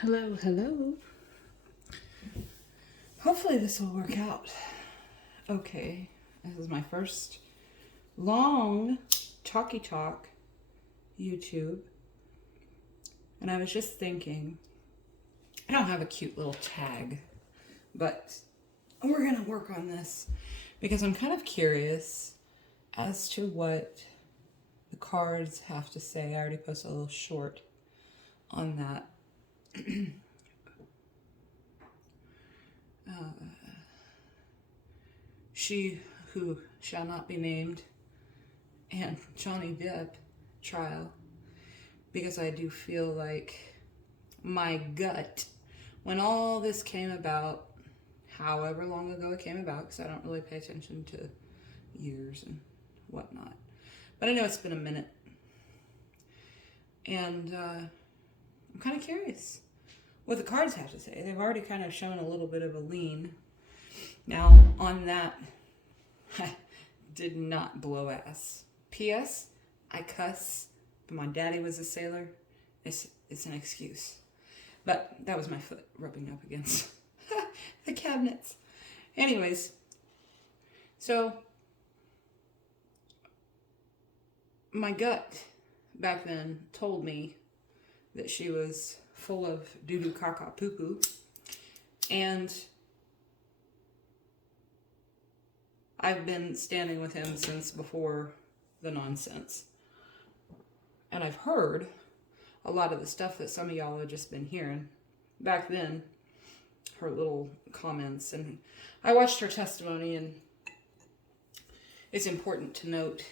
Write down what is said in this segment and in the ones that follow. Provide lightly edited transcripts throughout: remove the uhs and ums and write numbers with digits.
Hello, hello. Hopefully this will work out. Okay, this is my first long talky talk YouTube. And I was just thinking, I don't have a cute little tag, but we're gonna work on this because I'm kind of curious as to what the cards have to say. I already posted a little short on that. She who shall not be named and Johnny Depp trial, because I do feel like my gut, when all this came about, however long ago it came about, because I don't really pay attention to years and whatnot, but I know it's been a minute, and I'm kind of curious what the cards have to say. They've already kind of shown a little bit of a lean. Now, on that, I did not blow ass. P.S. I cuss, but my daddy was a sailor. It's an excuse. But that was my foot rubbing up against the cabinets. Anyways, so my gut back then told me that she was full of doo-doo caca poo-poo. And I've been standing with him since before the nonsense. And I've heard a lot of the stuff that some of y'all have just been hearing. Back then, her little comments. And I watched her testimony, and it's important to note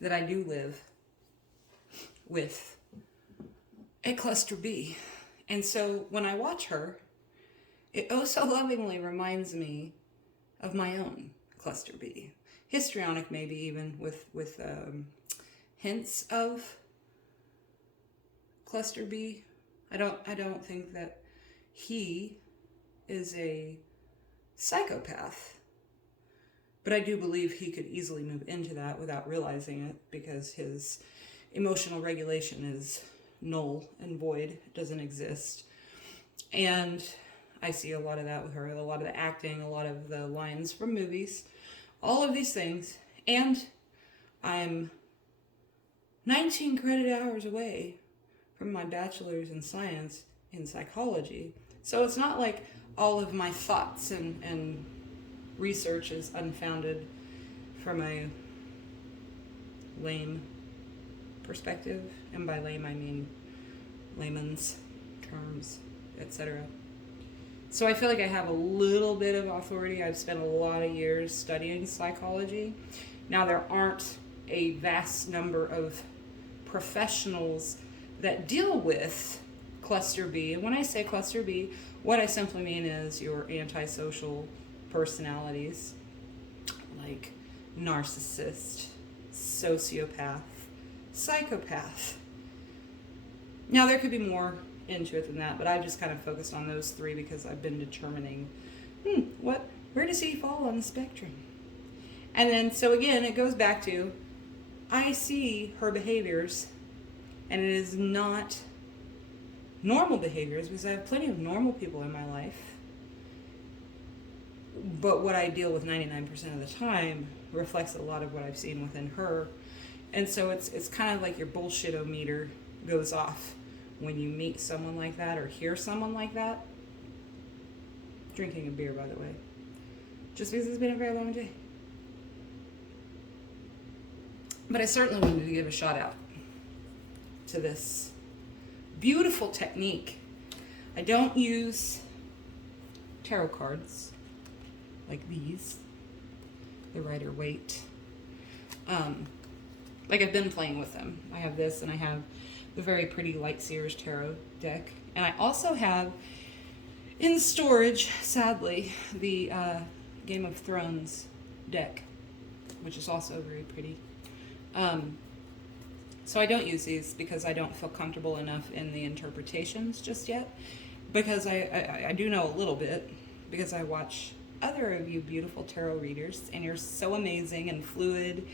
that I do live with a cluster B. And so when I watch her, it oh so lovingly reminds me of my own cluster B. Histrionic, maybe even with hints of cluster B. I don't think that he is a psychopath, but I do believe he could easily move into that without realizing it, because his emotional regulation is null and void, it doesn't exist. And I see a lot of that with her, a lot of the acting, a lot of the lines from movies, all of these things. And I'm 19 credit hours away from my bachelor's in science in psychology. So it's not like all of my thoughts and research is unfounded from a lame perspective. And by lame, I mean layman's terms, etc. So I feel like I have a little bit of authority. I've spent a lot of years studying psychology. Now, there aren't a vast number of professionals that deal with cluster B. And when I say cluster B, what I simply mean is your antisocial personalities, like narcissist, sociopath, psychopath. Now, there could be more into it than that, but I just kind of focused on those three because I've been determining where does he fall on the spectrum. And then, so again, it goes back to, I see her behaviors, and it is not normal behaviors, because I have plenty of normal people in my life, but what I deal with 99% of the time reflects a lot of what I've seen within her. And so it's kind of like your bullshit-o-meter goes off when you meet someone like that or hear someone like that. Drinking a beer, by the way, just because it's been a very long day. But I certainly wanted to give a shout out to this beautiful technique. I don't use tarot cards like these, the Rider-Waite. Like, I've been playing with them. I have this, and I have the very pretty Light Seers Tarot deck. And I also have, in storage, sadly, the Game of Thrones deck, which is also very pretty. So I don't use these because I don't feel comfortable enough in the interpretations just yet. Because I do know a little bit, because I watch other of you beautiful tarot readers, and you're so amazing and fluid,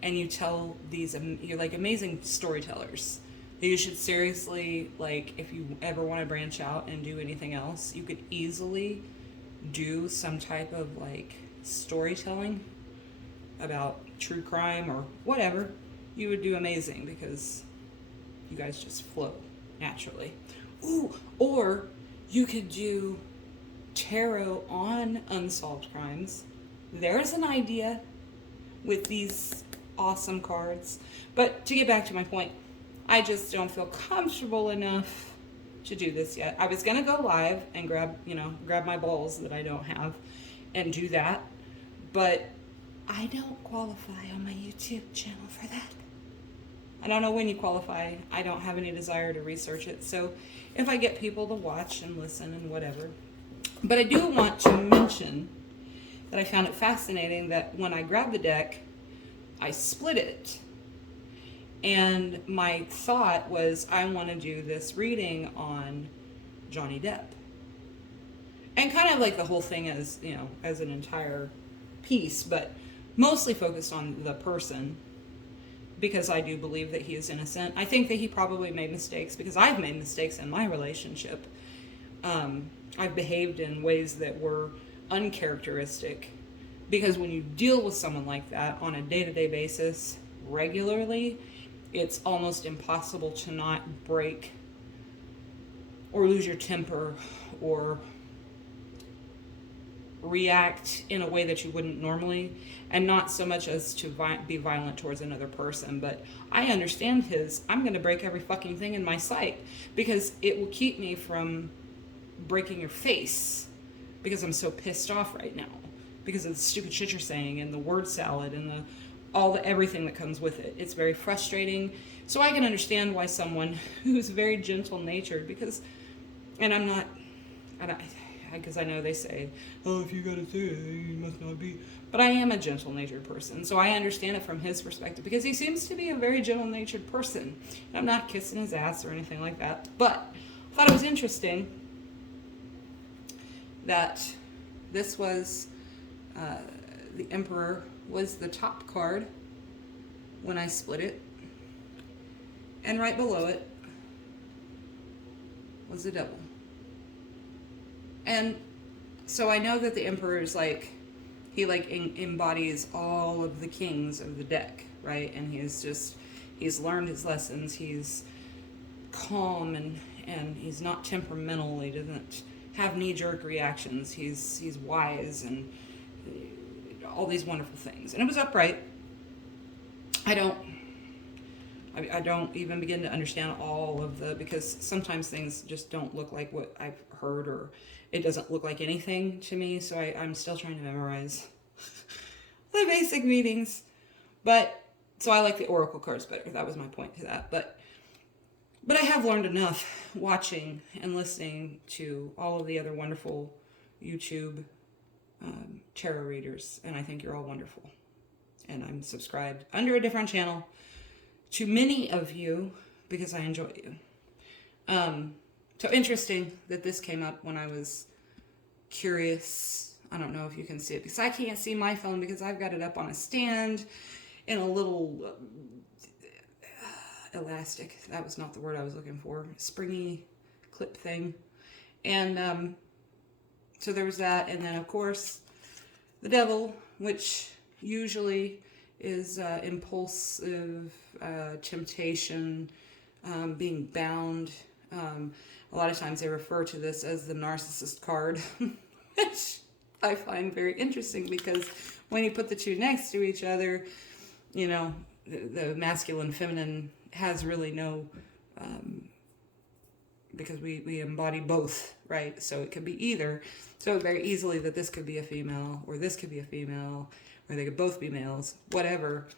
and you tell these, you're like amazing storytellers. You should seriously, like, if you ever want to branch out and do anything else, you could easily do some type of, like, storytelling about true crime or whatever. You would do amazing because you guys just flow naturally. Ooh, or you could do tarot on unsolved crimes. There's an idea with these awesome cards. But to get back to my point, I just don't feel comfortable enough to do this yet. I was gonna go live and grab my balls that I don't have and do that, but I don't qualify on my YouTube channel for that. I don't know when you qualify. I don't have any desire to research it. So if I get people to watch and listen and whatever. But I do want to mention that I found it fascinating that when I grabbed the deck, I split it. And my thought was, I want to do this reading on Johnny Depp. And kind of like the whole thing as, as an entire piece, but mostly focused on the person, because I do believe that he is innocent. I think that he probably made mistakes, because I've made mistakes in my relationship. I've behaved in ways that were uncharacteristic, because when you deal with someone like that on a day-to-day basis regularly, it's almost impossible to not break or lose your temper or react in a way that you wouldn't normally, and not so much as to be violent towards another person. But I understand I'm going to break every fucking thing in my sight, because it will keep me from breaking your face, because I'm so pissed off right now because of the stupid shit you're saying and the word salad and everything that comes with it. It's very frustrating. So I can understand why someone who's very gentle natured, because I know they say, oh, if you gotta say it, you must not be. But I am a gentle natured person, so I understand it from his perspective, because he seems to be a very gentle natured person. And I'm not kissing his ass or anything like that. But I thought it was interesting that this was the Emperor was the top card when I split it, and right below it was the Devil. And so I know that the Emperor is he embodies all of the kings of the deck, right? And he's learned his lessons. He's calm and he's not temperamental. He doesn't have knee-jerk reactions. He's wise and all these wonderful things. And it was upright. I don't even begin to understand all of because sometimes things just don't look like what I've heard, or it doesn't look like anything to me. So I'm still trying to memorize the basic meanings. But so I like the oracle cards better. That was my point to that. But I have learned enough watching and listening to all of the other wonderful YouTube tarot readers, and I think you're all wonderful. And I'm subscribed under a different channel to many of you because I enjoy you. So interesting that this came up when I was curious. I don't know if you can see it because I can't see my phone because I've got it up on a stand in a little elastic. That was not the word I was looking for. Springy clip thing. And so there was that. And then, of course, the Devil, which usually is impulsive, temptation, being bound. A lot of times they refer to this as the narcissist card, which I find very interesting because when you put the two next to each other, the masculine, feminine has really no, because we embody both, right? So it could be either. So very easily that this could be a female, or this could be a female, or they could both be males, whatever.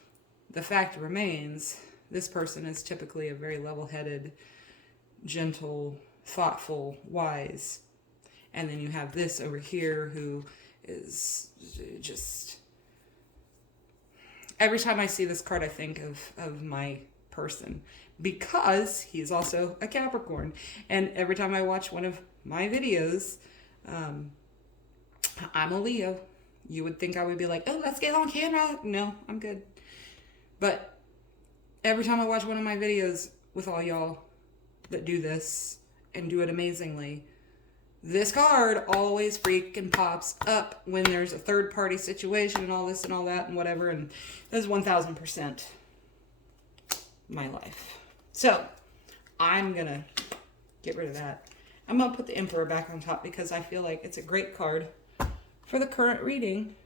The fact remains, this person is typically a very level-headed, gentle, thoughtful, wise. And then you have this over here who is just... Every time I see this card, I think of my person, because he's also a Capricorn. And every time I watch one of my videos, I'm a Leo. You would think I would be like, oh, let's get on camera. No, I'm good. But every time I watch one of my videos with all y'all that do this and do it amazingly. This card always freaking pops up when there's a third party situation and all this and all that and whatever. And this is 1000% my life. So I'm going to get rid of that. I'm going to put the Emperor back on top because I feel like it's a great card for the current reading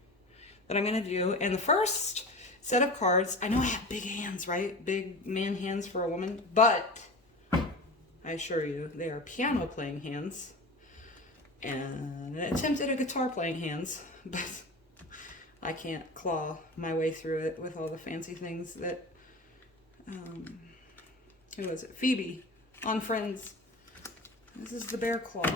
that I'm going to do. And the first set of cards, I know I have big hands, right? Big man hands for a woman, but I assure you they are piano playing hands and an attempt at a guitar playing hands, but I can't claw my way through it with all the fancy things that, who was it? Phoebe on Friends. This is the bear claw,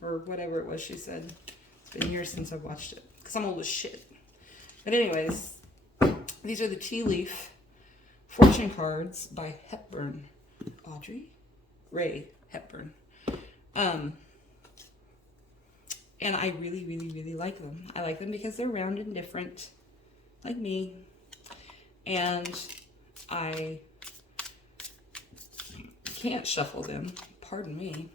or whatever it was she said. It's been years since I've watched it, because I'm old as shit. But anyways, these are the Tea Leaf Fortune cards by Hepburn. Audrey Ray Hepburn. And I really, really, really like them. I like them because they're round and different, like me. And I can't shuffle them, pardon me.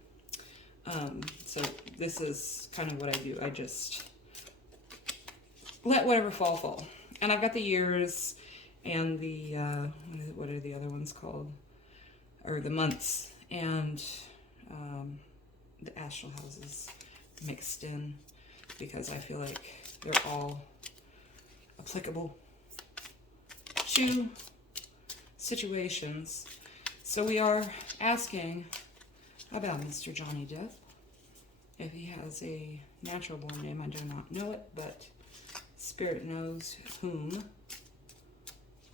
So this is kind of what I do. I just let whatever fall. And I've got the years and the, what are the other ones called? Or the months. And the astral houses mixed in because I feel like they're all applicable to situations. So we are asking about Mr. Johnny Depp. If he has a natural born name, I do not know it, but Spirit knows whom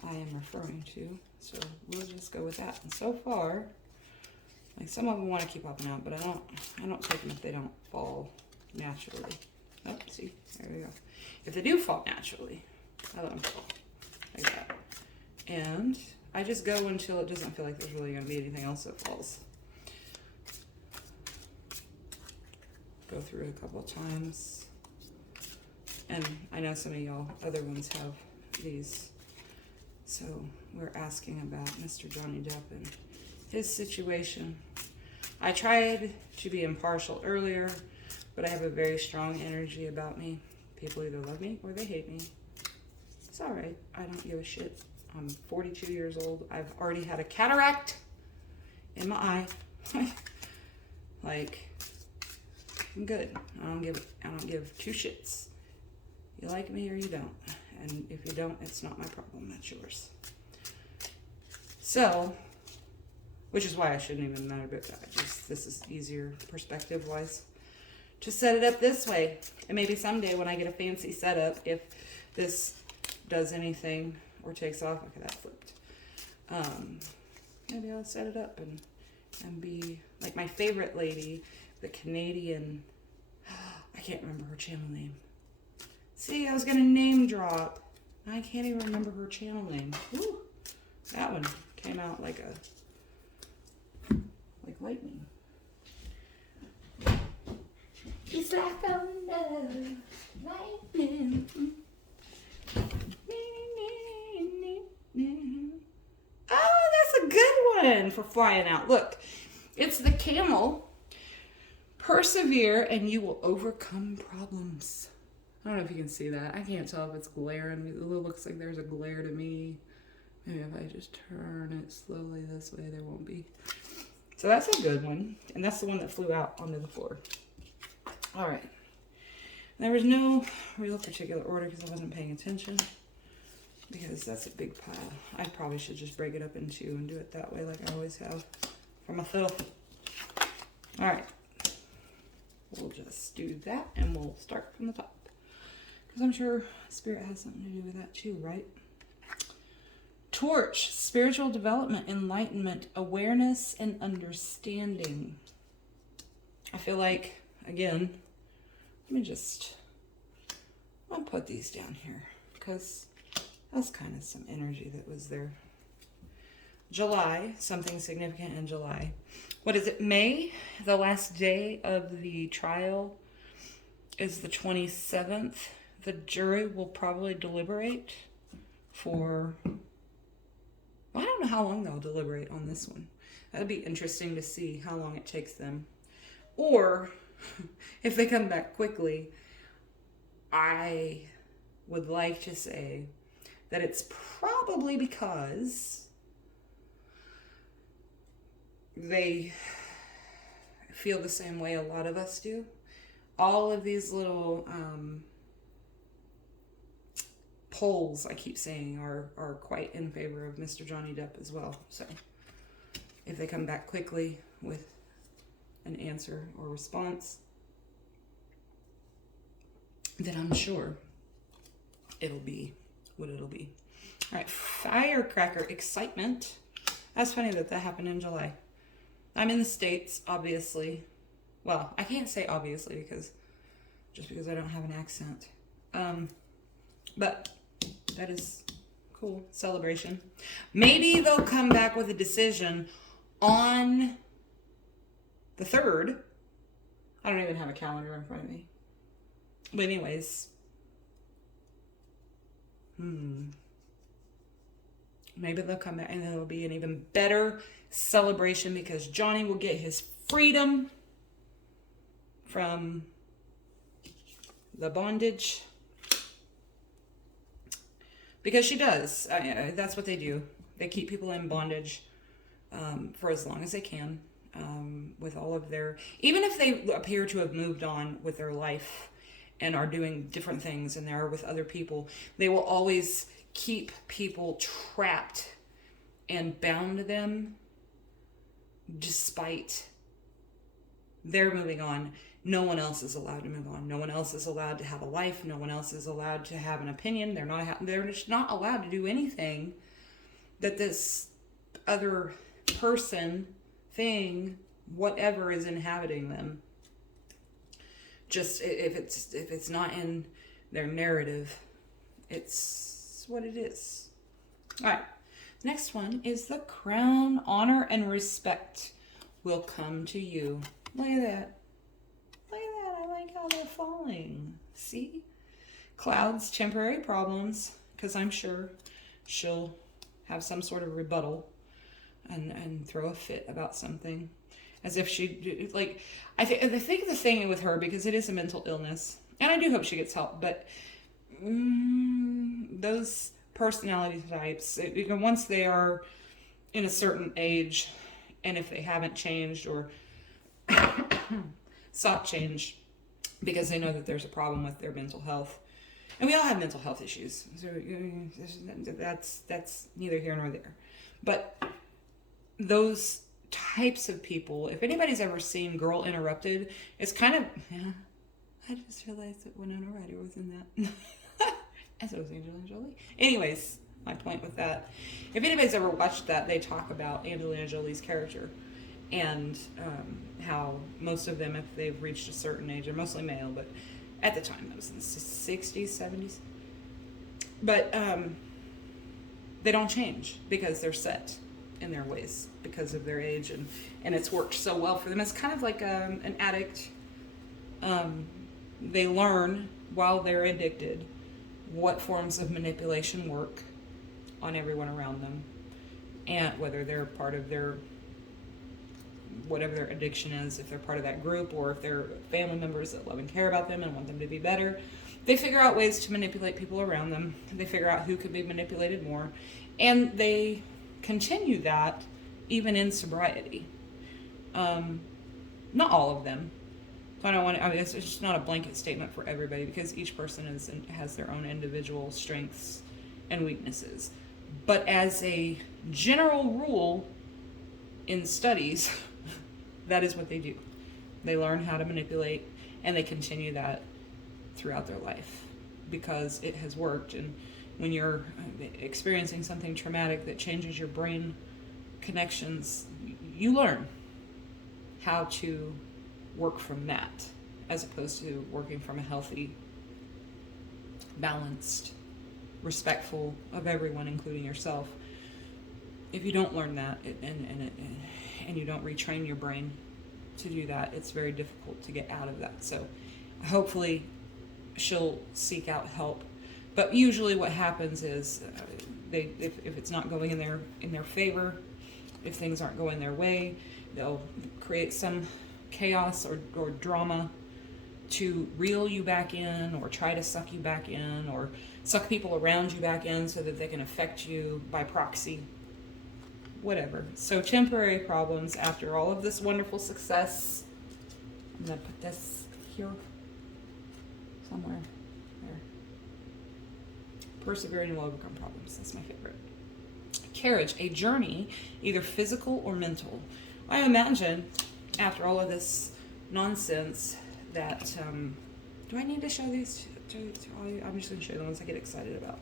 I am referring to. So we'll just go with that. And so far, like some of them want to keep popping out, but I don't take them if they don't fall naturally. Oh, see, there we go. If they do fall naturally, I let them fall like that. And I just go until it doesn't feel like there's really going to be anything else that falls. Go through it a couple of times. And I know some of y'all, other ones have these. So we're asking about Mr. Johnny Depp and his situation. I tried to be impartial earlier, but I have a very strong energy about me. People either love me or they hate me. It's all right. I don't give a shit. I'm 42 years old. I've already had a cataract in my eye. Like, I'm good. I don't give two shits. You like me or you don't. And if you don't, it's not my problem. That's yours. So, which is why I shouldn't even matter about that. This is easier perspective-wise to set it up this way. And maybe someday when I get a fancy setup, if this does anything or takes off, look at that flipped. Maybe I'll set it up and be like my favorite lady, the Canadian, I can't remember her channel name. See, I was going to name drop. I can't even remember her channel name. Woo, that one came out like lightning. It's like thunder, lightning. Oh, that's a good one for flying out. Look, it's the camel. Persevere and you will overcome problems. I don't know if you can see that. I can't tell if it's glaring. It looks like there's a glare to me. Maybe if I just turn it slowly this way, there won't be. So that's a good one. And that's the one that flew out onto the floor. All right. There was no real particular order because I wasn't paying attention. Because that's a big pile. I probably should just break it up in two and do it that way like I always have for myself. All right. We'll just do that and we'll start from the top. Because I'm sure Spirit has something to do with that too, right? Torch, spiritual development, enlightenment, awareness, and understanding. I feel like, again, I'll put these down here because that's kind of some energy that was there. July, something significant in July. What is it? May, the last day of the trial is the 27th. The jury will probably deliberate for, I don't know how long they'll deliberate on this one. That'd be interesting to see how long it takes them. Or if they come back quickly, I would like to say that it's probably because they feel the same way a lot of us do. All of these little polls I keep saying are quite in favor of Mr. Johnny Depp as well. So if they come back quickly with an answer or response, then I'm sure it'll be what it'll be. All right, firecracker excitement. That's funny that happened in July. I'm in the States, obviously. Well, I can't say obviously because I don't have an accent. But that is cool. Celebration. Maybe they'll come back with a decision on the 3rd. I don't even have a calendar in front of me. But anyways. Maybe they'll come back and it'll be an even better celebration because Johnny will get his freedom from the bondage. Because she does. That's what they do. They keep people in bondage for as long as they can. With all of their... Even if they appear to have moved on with their life and are doing different things and they're with other people, they will always keep people trapped and bound to them despite they're moving on. No one else is allowed to move on. No one else is allowed to have a life. No one else is allowed to have an opinion. They're just not allowed to do anything that this other person, thing, whatever is inhabiting them. Just if it's not in their narrative, it's what it is. All right. Next one is the crown. Honor and respect will come to you. Look at that. Look at that. I like how they're falling. See? Clouds, temporary problems, because I'm sure she'll have some sort of rebuttal and throw a fit about something. As if she, like, I think the thing with her, because it is a mental illness, and I do hope she gets help, but those personality types, once they are in a certain age, and if they haven't changed or sought change because they know that there's a problem with their mental health, and we all have mental health issues, so that's neither here nor there. But those types of people, if anybody's ever seen Girl Interrupted, it's kind of, yeah, I just realized that Winona Ryder was in that. As was Angelina Jolie. Anyways, my point with that, if anybody's ever watched that, they talk about Angelina Jolie's character and how most of them, if they've reached a certain age, are mostly male, but at the time, that was in the 60s, 70s. But they don't change because they're set in their ways because of their age, and it's worked so well for them. It's kind of like an addict. They learn while they're addicted what forms of manipulation work on everyone around them, and whether they're part of their whatever their addiction is, if they're part of that group or if they're family members that love and care about them and want them to be better. They figure out ways to manipulate people around them. They figure out who could be manipulated more, and they continue that even in sobriety. Not all of them. It's just not a blanket statement for everybody because each person has their own individual strengths and weaknesses. But as a general rule in studies, that is what they do. They learn how to manipulate, and they continue that throughout their life because it has worked. And when you're experiencing something traumatic that changes your brain connections, you learn how to work from that as opposed to working from a healthy, balanced, respectful of everyone, including yourself. If you don't learn that and you don't retrain your brain to do that, it's very difficult to get out of that. So hopefully she'll seek out help. But usually what happens is if it's not going in their favor, if things aren't going their way. They'll create some chaos or drama to reel you back in, or try to suck you back in, or suck people around you back in so that they can affect you by proxy. Whatever. So temporary problems after all of this wonderful success. I'm going to put this here somewhere. There. Persevering will overcome problems. That's my favorite. Carriage, a journey, either physical or mental. I imagine after all of this nonsense that, do I need to show these to you? I'm just going to show you the ones I get excited about.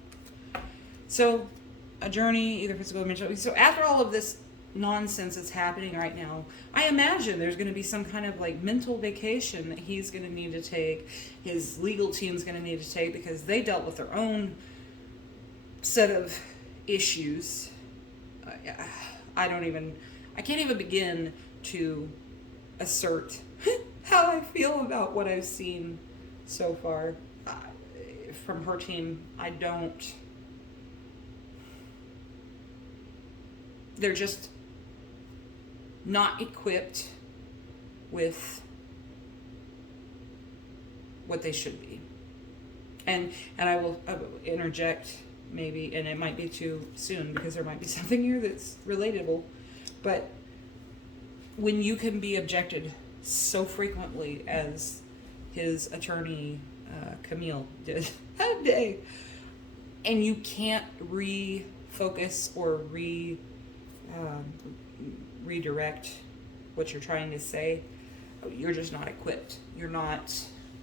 So, a journey, either physical or mental. So after all of this nonsense that's happening right now, I imagine there's going to be some kind of like mental vacation that he's going to need to take, his legal team's going to need to take, because they dealt with their own set of issues. I can't even begin to assert how I feel about what I've seen so far from her team. They're just not equipped with what they should be. And I will interject maybe, and it might be too soon because there might be something here that's relatable, but when you can be objected so frequently as his attorney Camille did that day, and you can't refocus or redirect what you're trying to say, you're just not equipped. You're not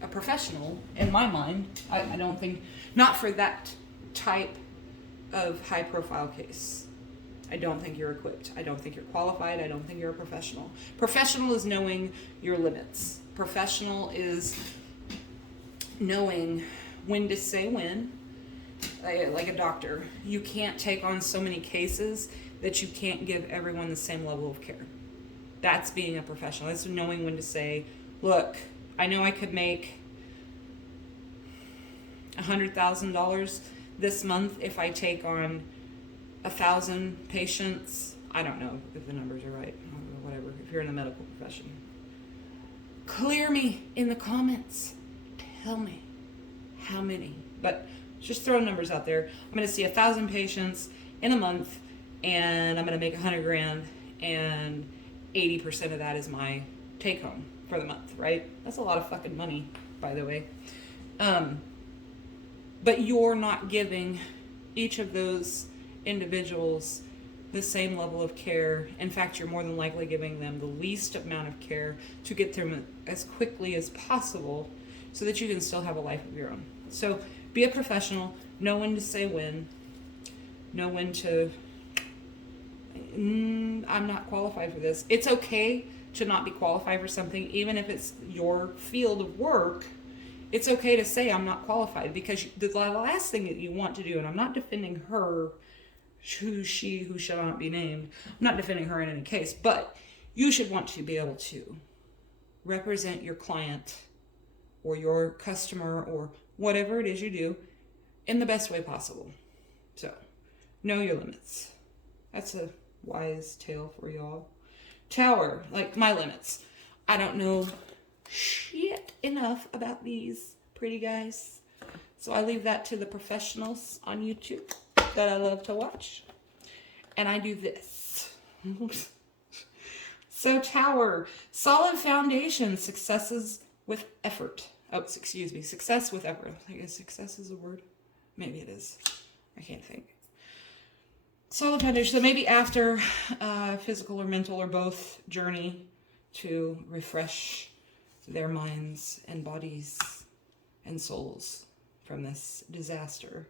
a professional, in my mind. I don't think, not for that type of high profile case. I don't think you're equipped. I don't think you're qualified. I don't think you're a professional. Professional is knowing your limits. Professional is knowing when to say when. Like a doctor, you can't take on so many cases that you can't give everyone the same level of care. That's being a professional. That's knowing when to say, look, I know I could make $100,000 this month if I take on 1,000 patients. I don't know if the numbers are right. Whatever. If you're in the medical profession, clear me in the comments. Tell me how many. But just throw numbers out there. I'm going to see 1,000 patients in a month, and I'm going to make $100,000, and 80% of that is my take home for the month, right? That's a lot of fucking money, by the way. But you're not giving each of those individuals the same level of care. In fact, you're more than likely giving them the least amount of care to get them as quickly as possible so that you can still have a life of your own. So be a professional, know when to say when, know when to, I'm not qualified for this. It's okay to not be qualified for something, even if it's your field of work. It's okay to say I'm not qualified, because the last thing that you want to do, and I'm not defending her, who shall not be named. I'm not defending her in any case, but you should want to be able to represent your client or your customer or whatever it is you do in the best way possible. So, know your limits. That's a wise tale for y'all. Tower, like my limits. I don't know shit enough about these pretty guys, so I leave that to the professionals on YouTube that I love to watch, and I do this. So tower, solid foundation, successes with effort. Success with effort. I guess success is a word. Maybe it is. I can't think. Solid foundation. So maybe after physical or mental or both journey to refresh their minds and bodies and souls from this disaster,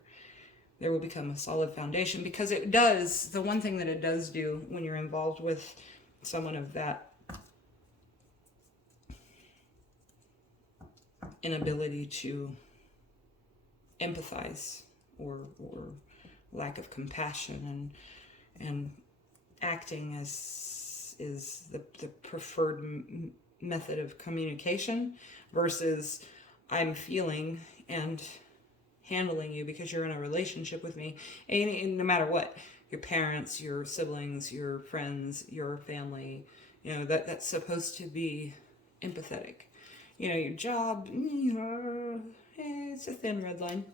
there will become a solid foundation, because it does, the one thing that it does do when you're involved with someone of that inability to empathize or lack of compassion and acting as is the preferred method of communication versus I'm feeling and handling you because you're in a relationship with me, and no matter what, your parents, your siblings, your friends, your family. That's supposed to be empathetic. Your job, it's a thin red line.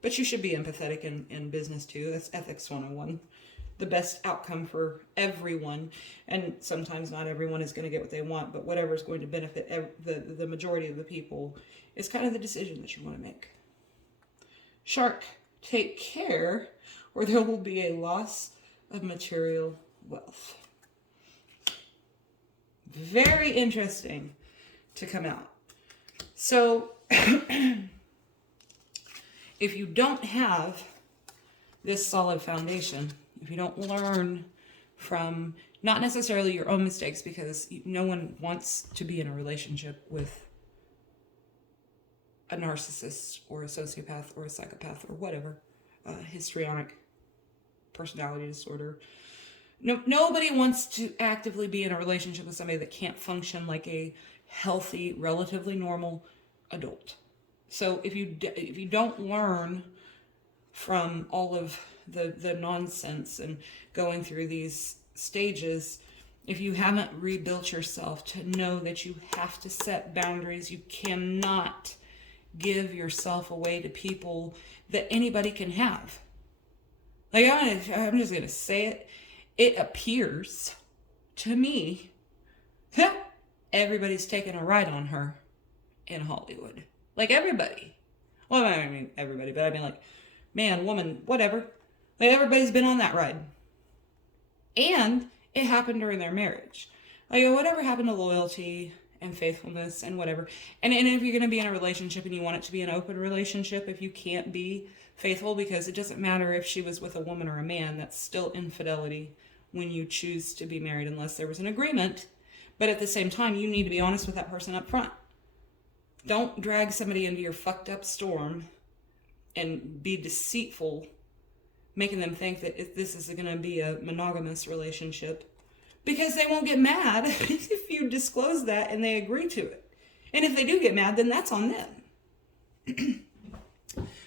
But you should be empathetic in business too. That's ethics 101. The best outcome for everyone. And sometimes not everyone is going to get what they want, but whatever is going to benefit the majority of the people is kind of the decision that you want to make. Shark, take care or there will be a loss of material wealth. Very interesting to come out. So, if you don't have this solid foundation, if you don't learn from not necessarily your own mistakes, because no one wants to be in a relationship with a narcissist or a sociopath or a psychopath or whatever, histrionic personality disorder. No, nobody wants to actively be in a relationship with somebody that can't function like a healthy, relatively normal adult. So if you don't learn from all of the nonsense and going through these stages, if you haven't rebuilt yourself to know that you have to set boundaries, you cannot give yourself away to people that anybody can have. Like, I'm just going to say it. It appears to me that everybody's taking a ride on her in Hollywood. Like, everybody. Well, I mean everybody, but I mean like man, woman, whatever. Like, everybody's been on that ride. And it happened during their marriage. Like, whatever happened to loyalty and faithfulness and whatever. And if you're going to be in a relationship and you want it to be an open relationship, if you can't be faithful, because it doesn't matter if she was with a woman or a man, that's still infidelity when you choose to be married unless there was an agreement. But at the same time, you need to be honest with that person up front. Don't drag somebody into your fucked up storm and be deceitful, making them think that this is going to be a monogamous relationship, because they won't get mad if you disclose that and they agree to it. And if they do get mad, then that's on them.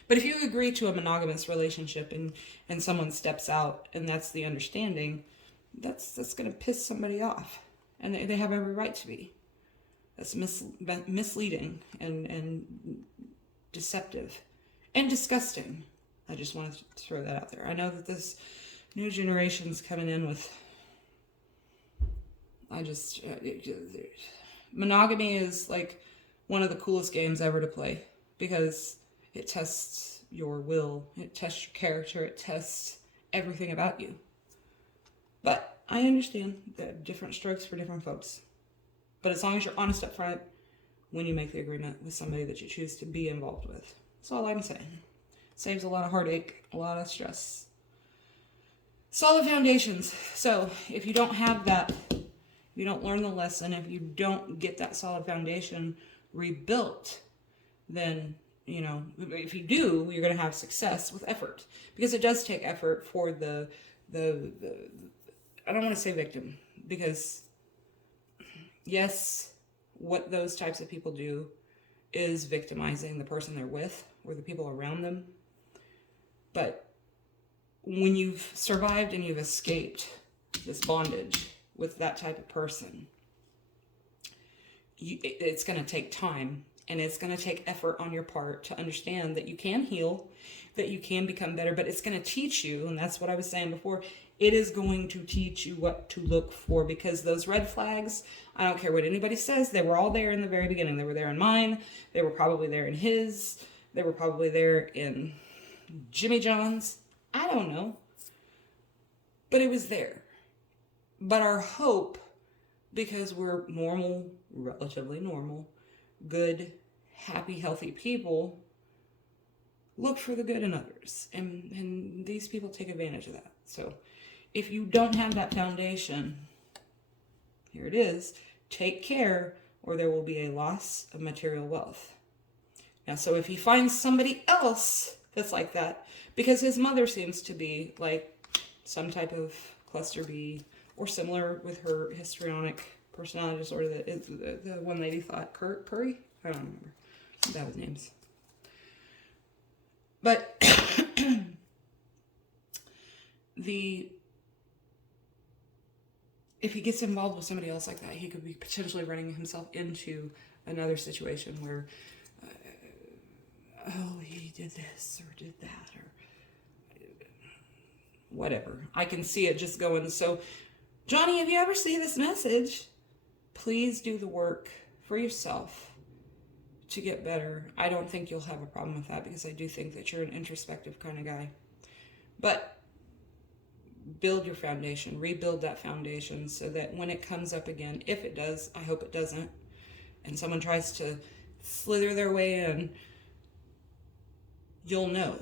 But if you agree to a monogamous relationship and someone steps out and that's the understanding, that's going to piss somebody off. And they have every right to be. That's misleading and deceptive and disgusting. I just wanted to throw that out there. I know that this new generation's coming in with... monogamy is like one of the coolest games ever to play, because it tests your will, it tests your character, it tests everything about you. But I understand that different strokes for different folks. But as long as you're honest up front when you make the agreement with somebody that you choose to be involved with. That's all I'm saying. Saves a lot of heartache, a lot of stress. Solid foundations. So if you don't have that, if you don't learn the lesson, if you don't get that solid foundation rebuilt, then, if you do, you're going to have success with effort. Because it does take effort for the I don't want to say victim, because yes, what those types of people do is victimizing the person they're with or the people around them. But when you've survived and you've escaped this bondage with that type of person, it's going to take time and it's going to take effort on your part to understand that you can heal, that you can become better, but it's going to teach you, and that's what I was saying before, it is going to teach you what to look for, because those red flags, I don't care what anybody says, they were all there in the very beginning. They were there in mine, they were probably there in his, they were probably there in Jimmy John's, I don't know, but it was there. But our hope, because we're normal, relatively normal, good, happy, healthy people, look for the good in others. And these people take advantage of that. So if you don't have that foundation, here it is, take care or there will be a loss of material wealth. Now, so if he finds somebody else that's like that, because his mother seems to be like some type of cluster B or similar with her histrionic personality disorder, that the one lady thought Curry? I don't remember. That was names. But if he gets involved with somebody else like that, he could be potentially running himself into another situation where, oh, he did this or did that or whatever. I can see it just going. So, Johnny, if you ever see this message, please do the work for yourself to get better. I don't think you'll have a problem with that because I do think that you're an introspective kind of guy. But build your foundation, rebuild that foundation so that when it comes up again, if it does, I hope it doesn't, and someone tries to slither their way in, you'll know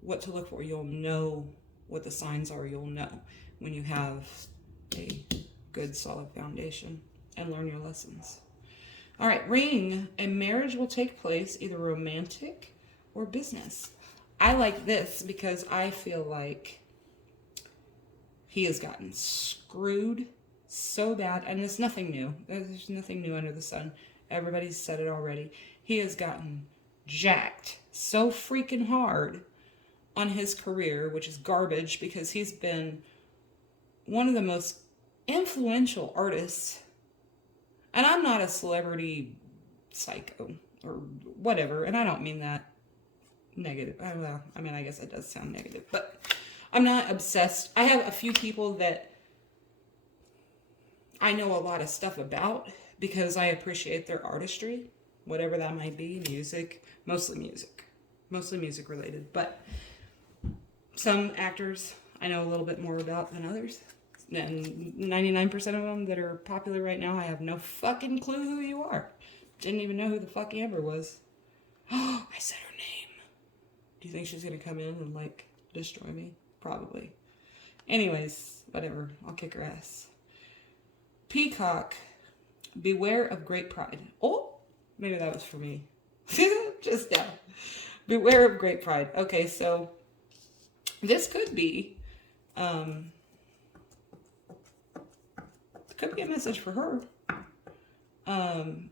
what to look for. You'll know what the signs are. You'll know when you have a good, solid foundation and learn your lessons. All right, ring. A marriage will take place either romantic or business. I like this because I feel like he has gotten screwed so bad, and it's nothing new. There's nothing new under the sun. Everybody's said it already. He has gotten jacked so freaking hard on his career, which is garbage because he's been one of the most influential artists. And I'm not a celebrity psycho or whatever, and I don't mean that negative. Well, I mean, I guess it does sound negative, but I'm not obsessed. I have a few people that I know a lot of stuff about because I appreciate their artistry, whatever that might be, music, mostly music related. But some actors I know a little bit more about than others. And 99% of them that are popular right now, I have no fucking clue who you are. Didn't even know who the fuck Amber was. Oh, I said her name. Do you think she's gonna come in and like destroy me? Probably. Anyways, whatever. I'll kick her ass. Peacock, beware of great pride. Oh, maybe that was for me. Just now. Beware of great pride. Okay, so this could be a message for her.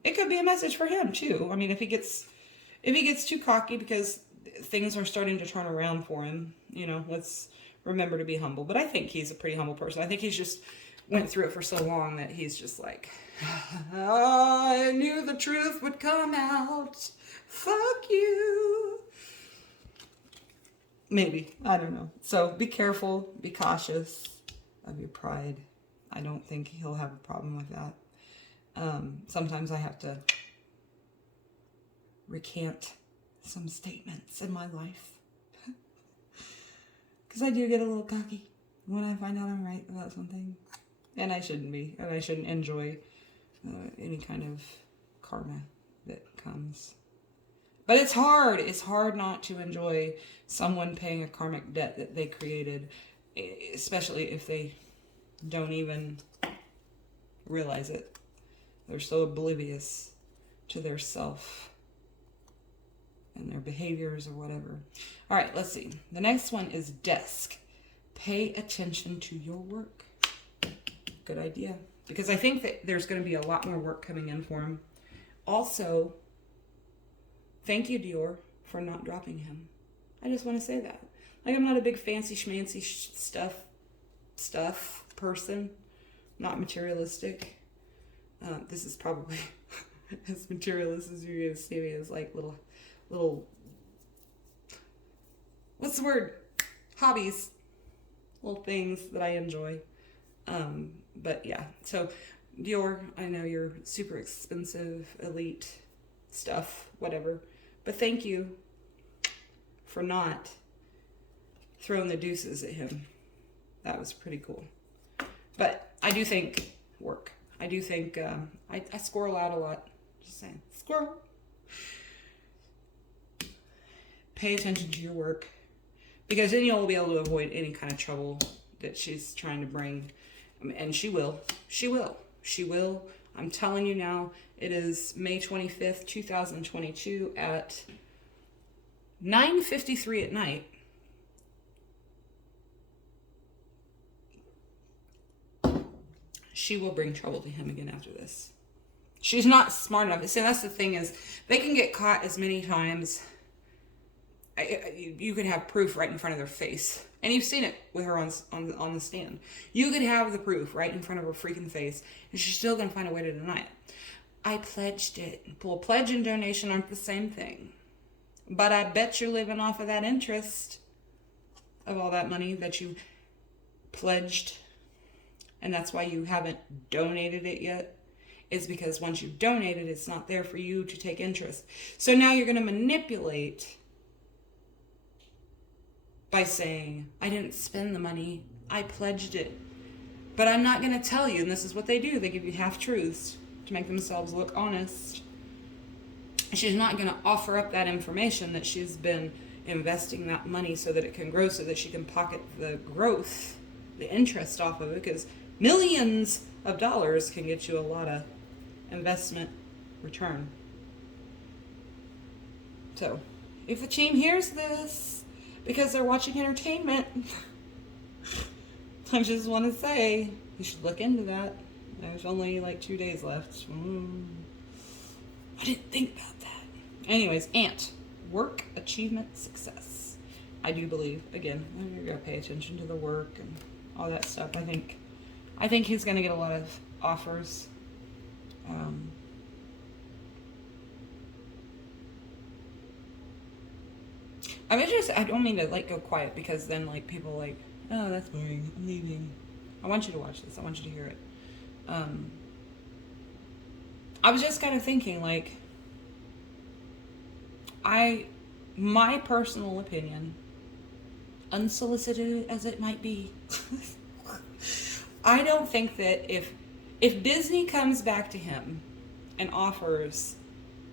It could be a message for him too. I mean, if he gets too cocky because things are starting to turn around for him, you know, let's remember to be humble. But I think he's a pretty humble person. I think he's just went through it for so long that he's just like, oh, I knew the truth would come out. Fuck you. Maybe. I don't know. So be careful. Be cautious of your pride. I don't think he'll have a problem with that. Sometimes I have to recant some statements in my life. Because I do get a little cocky when I find out I'm right about something. And I shouldn't be. And I shouldn't enjoy any kind of karma that comes. But it's hard. It's hard not to enjoy someone paying a karmic debt that they created, especially if they don't even realize it. They're so oblivious to their self and their behaviors or whatever. All right, let's see. The next one is desk. Pay attention to your work. Good idea. Because I think that there's going to be a lot more work coming in for him. Also, thank you, Dior, for not dropping him. I just want to say that. Like, I'm not a big fancy schmancy stuff person. Not materialistic. This is probably as materialist as you're going to see me as like little, what's the word? Hobbies. Little things that I enjoy. But yeah, so Dior, I know you're super expensive, elite stuff, whatever. But thank you for not throwing the deuces at him. That was pretty cool. But I do think work. I do think I squirrel out a lot. Just saying. Squirrel. Pay attention to your work. Because then you'll be able to avoid any kind of trouble that she's trying to bring. And she will. She will. She will. I'm telling you now, it is May 25th, 2022 at 9:53 at night. She will bring trouble to him again after this. She's not smart enough. See, that's the thing is, they can get caught as many times you could have proof right in front of their face, and you've seen it with her on the stand. You could have the proof right in front of her freaking face, and she's still gonna find a way to deny it. I pledged it. Well, pledge and donation aren't the same thing, but I bet you're living off of that interest of all that money that you pledged, and that's why you haven't donated it yet. Is because once you donate it, it's not there for you to take interest. So now you're going to manipulate by saying, I didn't spend the money, I pledged it. But I'm not going to tell you, and this is what they do. They give you half-truths to make themselves look honest. She's not going to offer up that information that she's been investing that money so that it can grow, so that she can pocket the growth, the interest off of it, because millions of dollars can get you a lot of investment return. So, if the team hears this because they're watching entertainment, I just want to say you should look into that. There's only like 2 days left. I didn't think about that. Anyways, Ant, work, achievement, success. I do believe, again, you're gonna pay attention to the work and all that stuff. I think he's gonna get a lot of offers. I don't mean to like go quiet, because then like people like, oh, that's boring, I'm leaving. I want you to watch this. I want you to hear it. I was just kind of thinking, like, my personal opinion, unsolicited as it might be, I don't think that if Disney comes back to him and offers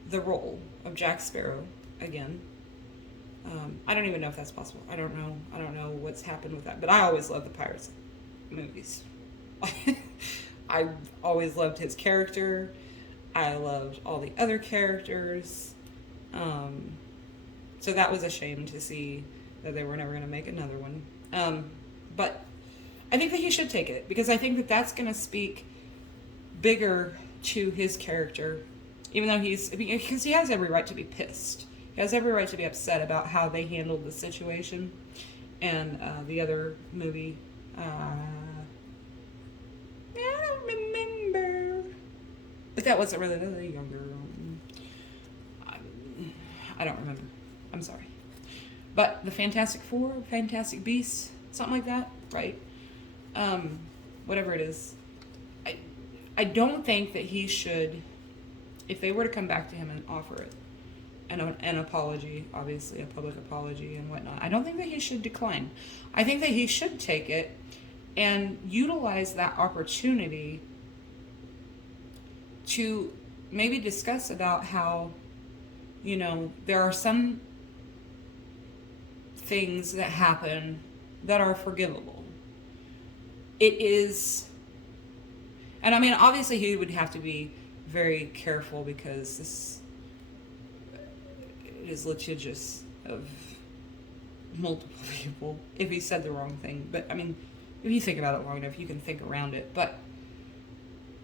the role of Jack Sparrow again, I don't even know if that's possible. I don't know what's happened with that. But I always loved the Pirates movies. I always loved his character. I loved all the other characters. So that was a shame to see that they were never going to make another one. But I think that he should take it, because I think that that's going to speak bigger to his character, even though because he has every right to be pissed. He has every right to be upset about how they handled the situation. And the other movie, I don't remember, but that wasn't really the younger. I don't remember. I'm sorry. But the Fantastic Four, Fantastic Beasts, something like that, right? Whatever it is. I don't think that he should, if they were to come back to him and offer it, an apology, obviously a public apology and whatnot, I don't think that he should decline. I think that he should take it and utilize that opportunity to maybe discuss about how, there are some things that happen that are forgivable. It is, and I mean, obviously he would have to be very careful, because this is litigious of multiple people if he said the wrong thing. But I mean, if you think about it long enough, you can think around it. But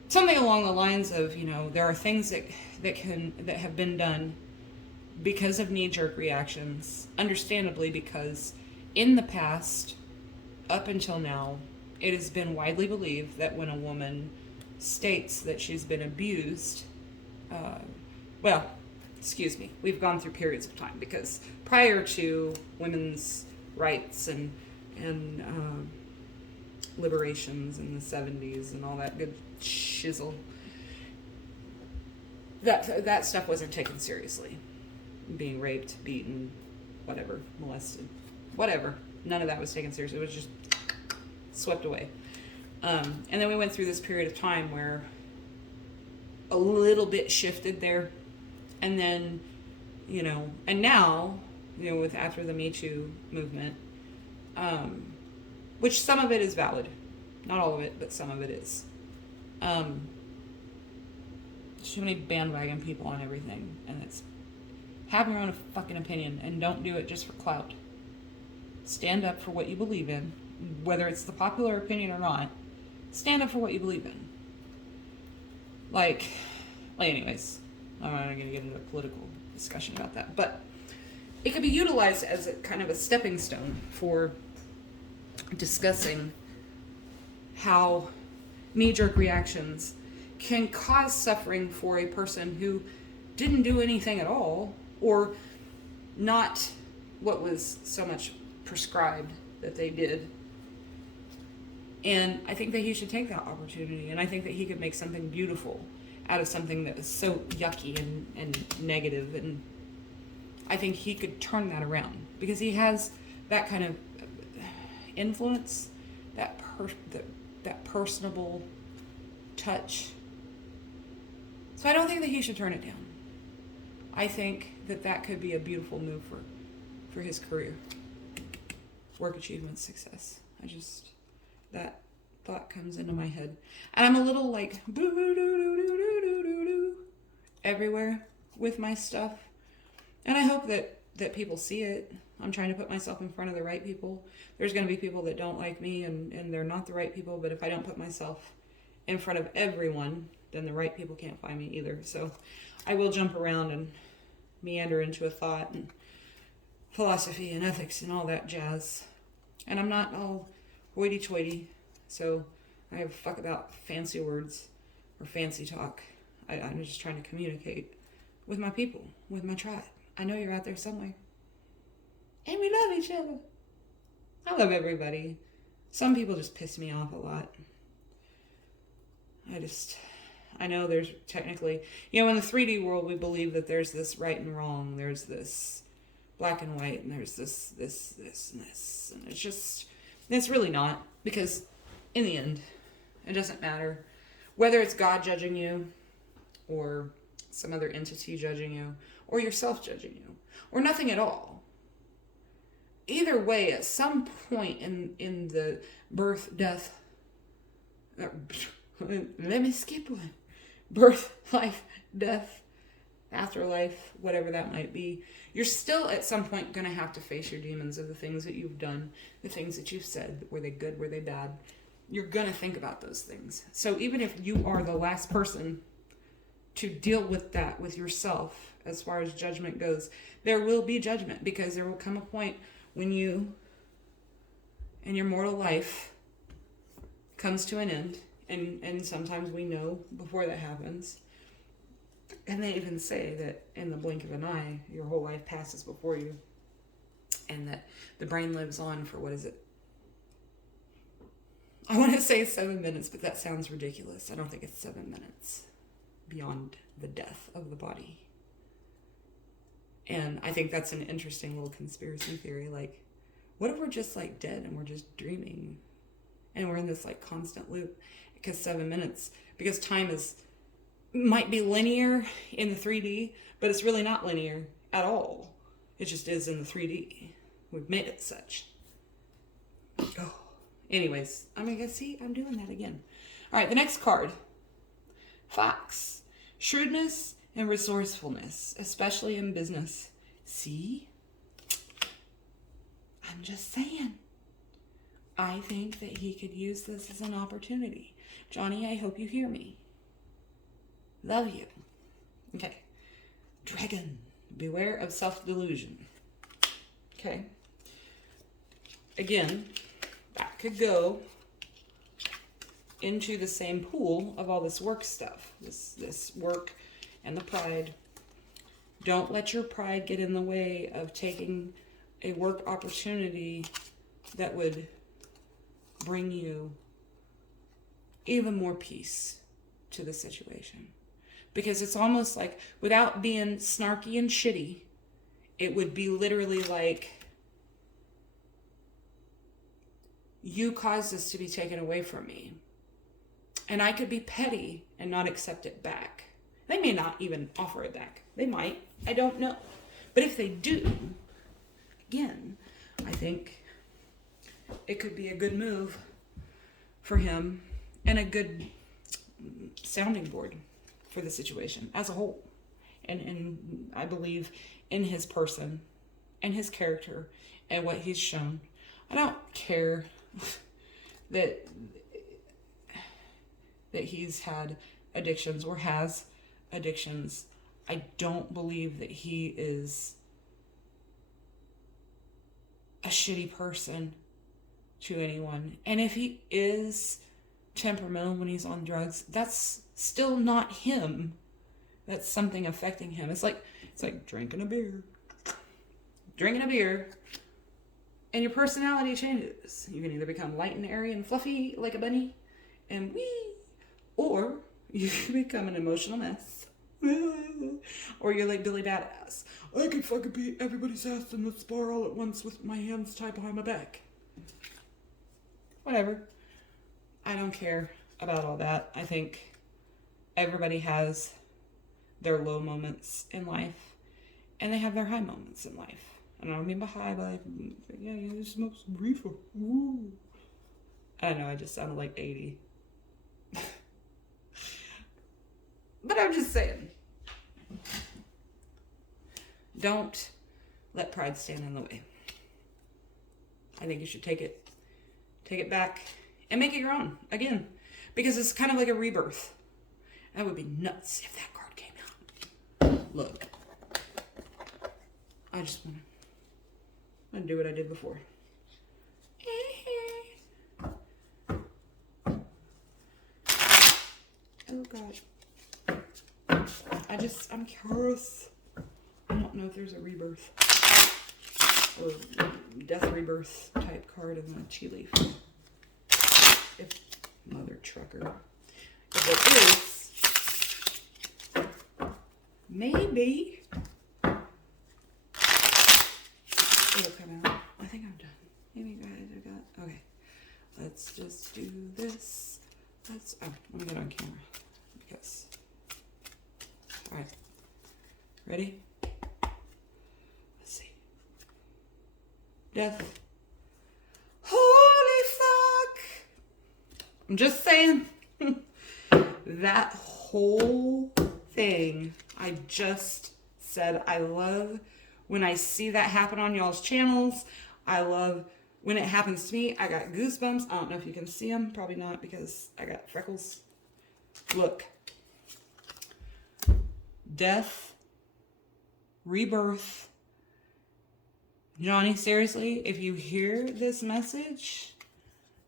something along the lines of, there are things that have been done because of knee-jerk reactions, understandably, because in the past, up until now, it has been widely believed that when a woman states that she's been abused, we've gone through periods of time, because prior to women's rights and liberations in the 70s and all that good shizzle, that stuff wasn't taken seriously. Being raped, beaten, whatever, molested, whatever. None of that was taken seriously. It was just swept away. And then we went through this period of time where a little bit shifted there. And then, and now, with after the Me Too movement, which some of it is valid. Not all of it, but some of it is. Too many bandwagon people on everything. And it's, have your own fucking opinion, and don't do it just for clout. Stand up for what you believe in, whether it's the popular opinion or not. Stand up for what you believe in. Anyways, I'm not going to get into a political discussion about that. But it could be utilized as a kind of a stepping stone for discussing how knee-jerk reactions can cause suffering for a person who didn't do anything at all, or not what was so much prescribed that they did. And I think that he should take that opportunity, and I think that he could make something beautiful out of something that was so yucky and negative, and I think he could turn that around because he has that kind of influence, that personable touch. So I don't think that he should turn it down. I think that could be a beautiful move for his career. Work achievement, success. That thought comes into my head. And I'm a little like everywhere with my stuff. And I hope that people see it. I'm trying to put myself in front of the right people. There's going to be people that don't like me and they're not the right people, but if I don't put myself in front of everyone, then the right people can't find me either. So I will jump around and meander into a thought and philosophy and ethics and all that jazz. And I'm not all hoity-toity, so I have a fuck about fancy words or fancy talk. I'm just trying to communicate with my people, with my tribe. I know you're out there somewhere. And we love each other. I love everybody. Some people just piss me off a lot. I know there's technically, in the 3D world, we believe that there's this right and wrong. There's this black and white, and there's this, and this. And it's really not, because in the end, it doesn't matter whether it's God judging you, or some other entity judging you, or yourself judging you, or nothing at all. Either way, at some point in the birth, death, let me skip one. Birth, life, death, afterlife, whatever that might be, you're still at some point going to have to face your demons of the things that you've done, the things that you've said. Were they good? Were they bad? You're going to think about those things. So even if you are the last person to deal with that with yourself, as far as judgment goes, there will be judgment, because there will come a point when you and your mortal life comes to an end. And sometimes we know before that happens. And they even say that in the blink of an eye, your whole life passes before you. And that the brain lives on for, what is it? I want to say 7 minutes, but that sounds ridiculous. I don't think it's 7 minutes beyond the death of the body. And I think that's an interesting little conspiracy theory. Like, what if we're just like dead and we're just dreaming? And we're in this like constant loop? Because 7 minutes, because time might be linear in the 3D, but it's really not linear at all. It just is in the 3D. We've made it such. Oh. Anyways, I'm doing that again. All right, the next card. Fox. Shrewdness and resourcefulness, especially in business. See? I'm just saying. I think that he could use this as an opportunity. Johnny, I hope you hear me. Love you. Okay. Dragon. Beware of self-delusion. Okay. Again, that could go into the same pool of all this work stuff. This work and the pride. Don't let your pride get in the way of taking a work opportunity that would bring you even more peace to the situation. Because it's almost like, without being snarky and shitty, it would be literally like, you caused this to be taken away from me. And I could be petty and not accept it back. They may not even offer it back. They might. I don't know. But if they do, again, I think it could be a good move for him and a good sounding board for the situation as a whole. And I believe in his person and his character and what he's shown. I don't care that he's had addictions or has addictions. I don't believe that he is a shitty person to anyone. And if he is temperamental when he's on drugs, that's still not him. That's something affecting him. It's like drinking a beer. Drinking a beer, and your personality changes. You can either become light and airy and fluffy like a bunny, and wee, or you can become an emotional mess. Or you're like Billy Badass. I could fucking beat everybody's ass in this bar all at once with my hands tied behind my back. Whatever. I don't care about all that. I think everybody has their low moments in life, and they have their high moments in life. And I don't mean by high, but yeah, you smoke some reefer. Ooh. I know, I just sounded like 80. But I'm just saying. Don't let pride stand in the way. I think you should take it back and make it your own again, because it's kind of like a rebirth. That would be nuts if that card came out. Look, I just want to do what I did before. Oh God, I'm curious. I don't know if there's a rebirth or death rebirth type card in the tea leaf. If mother trucker. If there is, maybe it'll come out. I think I'm done. Maybe guys, I got. Okay, let's just do this. Let me get on camera because. All right, ready? Let's see. Death. Holy fuck! I'm just saying. That whole thing I just said, I love when I see that happen on y'all's channels. I love when it happens to me. I got goosebumps. I don't know if you can see them. Probably not because I got freckles. Look. Death. Rebirth. Johnny, seriously, if you hear this message,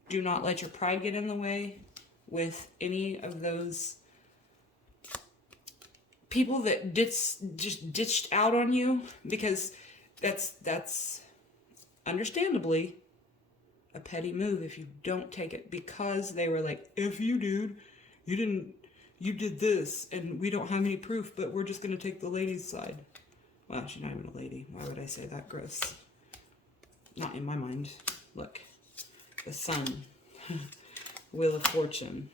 do not let your pride get in the way with any of those people that just ditched out on you, because that's understandably a petty move if you don't take it, because they were like, if you dude, you did this and we don't have any proof, but we're just going to take the lady's side. Well, she's not even a lady. Why would I say that? Gross. Not in my mind. Look. The sun. Wheel of Fortune.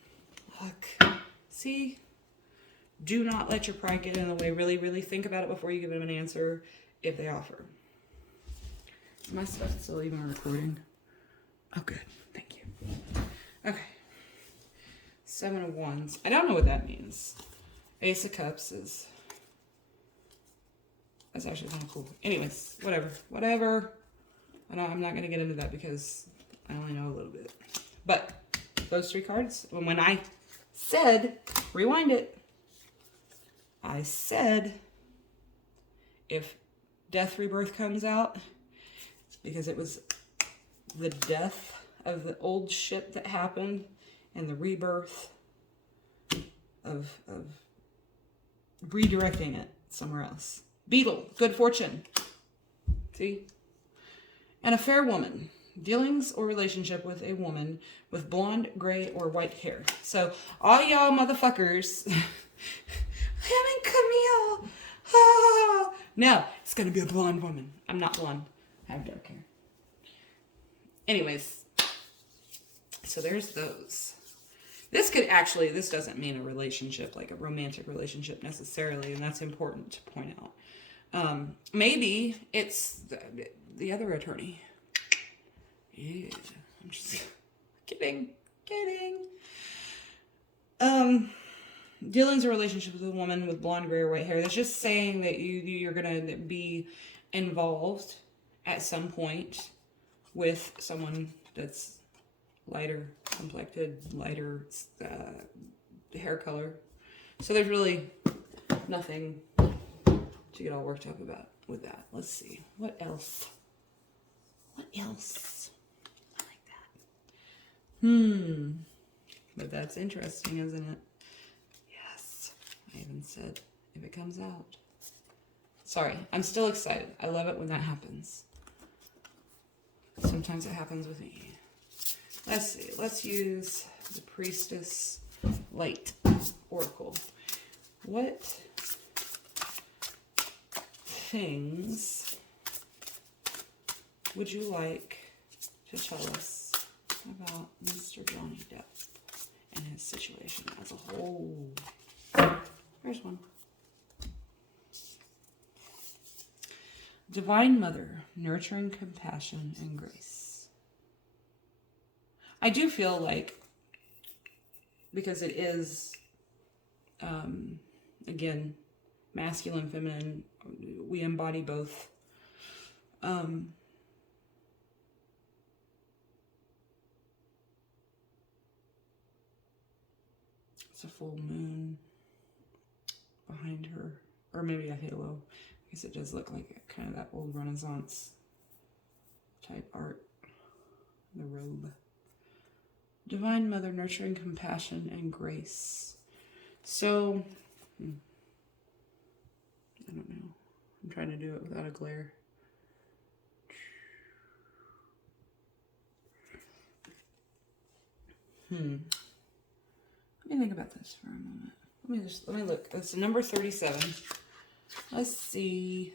Look. See? Do not let your pride get in the way. Really, really think about it before you give them an answer if they offer. Is my stuff still even recording? Oh, good. Thank you. Okay. 7 of Wands. I don't know what that means. Ace of Cups is... That's actually kind of cool. Anyways, whatever. I'm not going to get into that because I only know a little bit. But those 3 cards, when I said, rewind it, I said if Death Rebirth comes out, because it was the death of the old shit that happened and the rebirth of redirecting it somewhere else. Beetle, good fortune. See? And a fair woman. Dealings or relationship with a woman with blonde, gray, or white hair. So, all y'all motherfuckers. I'm in Camille. Ah. No, it's going to be a blonde woman. I'm not blonde. I have dark hair. Anyways. So, there's those. This doesn't mean a relationship, like a romantic relationship necessarily, and that's important to point out. Maybe it's the other attorney. Yeah, I'm just kidding. Dealings a relationship with a woman with blonde, gray, or white hair. That's just saying that you're gonna be involved at some point with someone that's lighter complected, lighter hair color. So there's really nothing to get all worked up about with that. Let's see. What else? What else? I like that. But that's interesting, isn't it? Yes. I even said if it comes out. Sorry, I'm still excited. I love it when that happens. Sometimes it happens with me. Let's see. Let's use the Priestess Light Oracle. What things would you like to tell us about Mr. Johnny Depp and his situation as a whole? Here's one. Divine Mother, nurturing compassion and grace. I do feel like, because it is, again, masculine, feminine, we embody both. It's a full moon behind her, or maybe a halo. I guess it does look like kind of that old Renaissance type art. The robe. Divine Mother, nurturing compassion and grace. So, I don't know. I'm trying to do it without a glare. Let me think about this for a moment. Let me look. It's number 37. Let's see.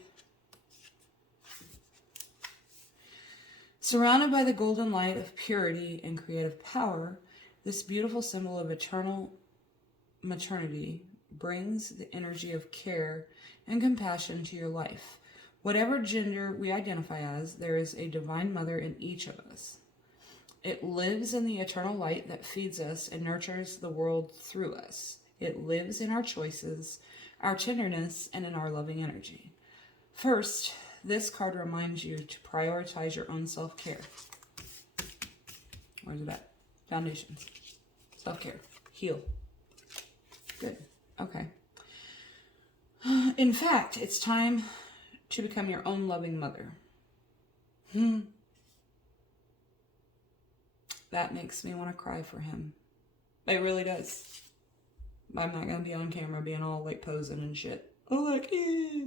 Surrounded by the golden light of purity and creative power, this beautiful symbol of eternal maternity brings the energy of care and compassion to your life. Whatever gender we identify as, there is a divine mother in each of us. It lives in the eternal light that feeds us and nurtures the world through us. It lives in our choices, our tenderness, and in our loving energy. First, this card reminds you to prioritize your own self-care. Where's it at? Foundations. Self-care. Heal. Good. Okay. In fact, it's time to become your own loving mother. That makes me want to cry for him. It really does. I'm not going to be on camera being all like posing and shit. Oh, like, eh.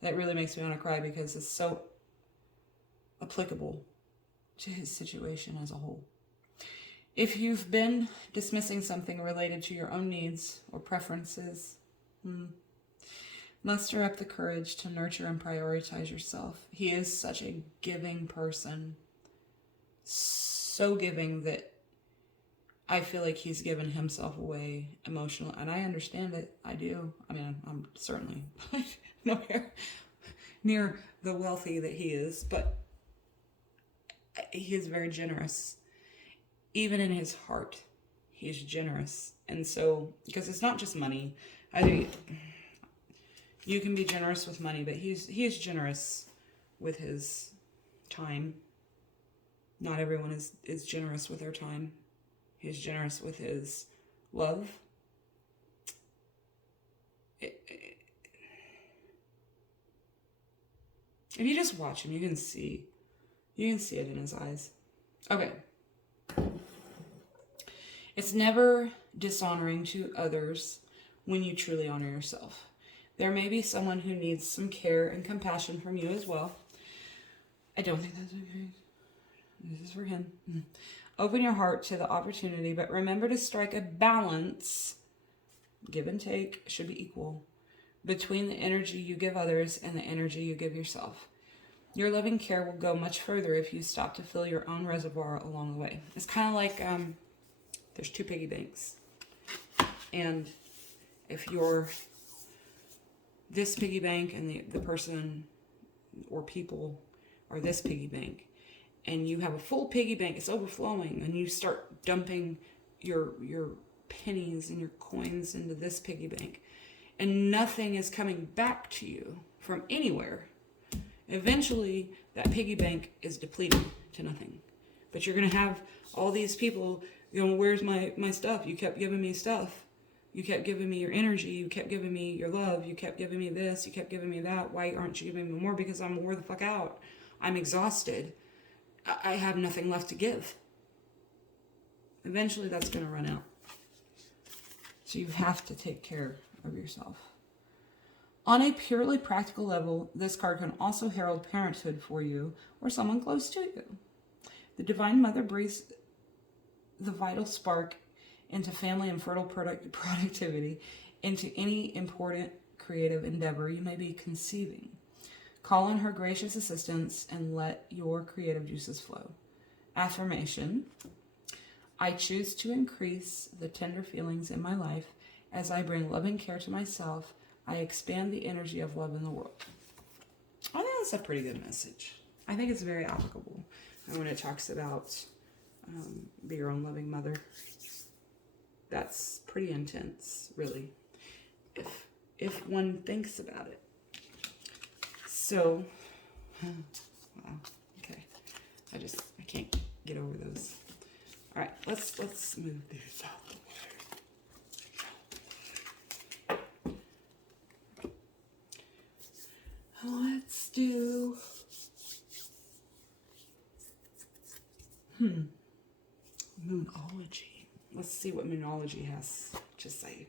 That really makes me want to cry because it's so applicable to his situation as a whole. If you've been dismissing something related to your own needs or preferences, muster up the courage to nurture and prioritize yourself. He is such a giving person. So giving that I feel like he's given himself away emotionally. And I understand it. I do. I mean, I'm certainly nowhere near the wealthy that he is, but he is very generous. Even in his heart, he's generous. And so, because it's not just money. I think you can be generous with money, but he is generous with his time. Not everyone is generous with their time. He's generous with his love. If you just watch him, you can see it in his eyes. Okay. It's never dishonoring to others when you truly honor yourself. There may be someone who needs some care and compassion from you as well. I don't think that's okay. This is for him. Open your heart to the opportunity, but remember to strike a balance. Give and take should be equal between the energy you give others and the energy you give yourself. Your loving care will go much further if you stop to fill your own reservoir along the way. It's kind of like there's two piggy banks. And if you're this piggy bank and the person or people are this piggy bank, and you have a full piggy bank, it's overflowing, and you start dumping your pennies and your coins into this piggy bank, and nothing is coming back to you from anywhere, eventually that piggy bank is depleted to nothing. But you're going to have all these people going, where's my stuff? You kept giving me stuff. You kept giving me your energy. You kept giving me your love. You kept giving me this. You kept giving me that. Why aren't you giving me more? Because I'm wore the fuck out. I'm exhausted. I have nothing left to give. Eventually that's going to run out. So you have to take care of yourself. On a purely practical level, this card can also herald parenthood for you or someone close to you. The Divine Mother breathes the vital spark into family and fertile productivity, into any important creative endeavor you may be conceiving. Call on her gracious assistance and let your creative juices flow. Affirmation: I choose to increase the tender feelings in my life as I bring loving care to myself. I expand the energy of love in the world. I think that's a pretty good message. I think it's very applicable. And when it talks about be your own loving mother, that's pretty intense, really, if one thinks about it. So, wow, okay. I can't get over those. All right, let's move these out the way. Let's do Moonology. Let's see what Moonology has to say.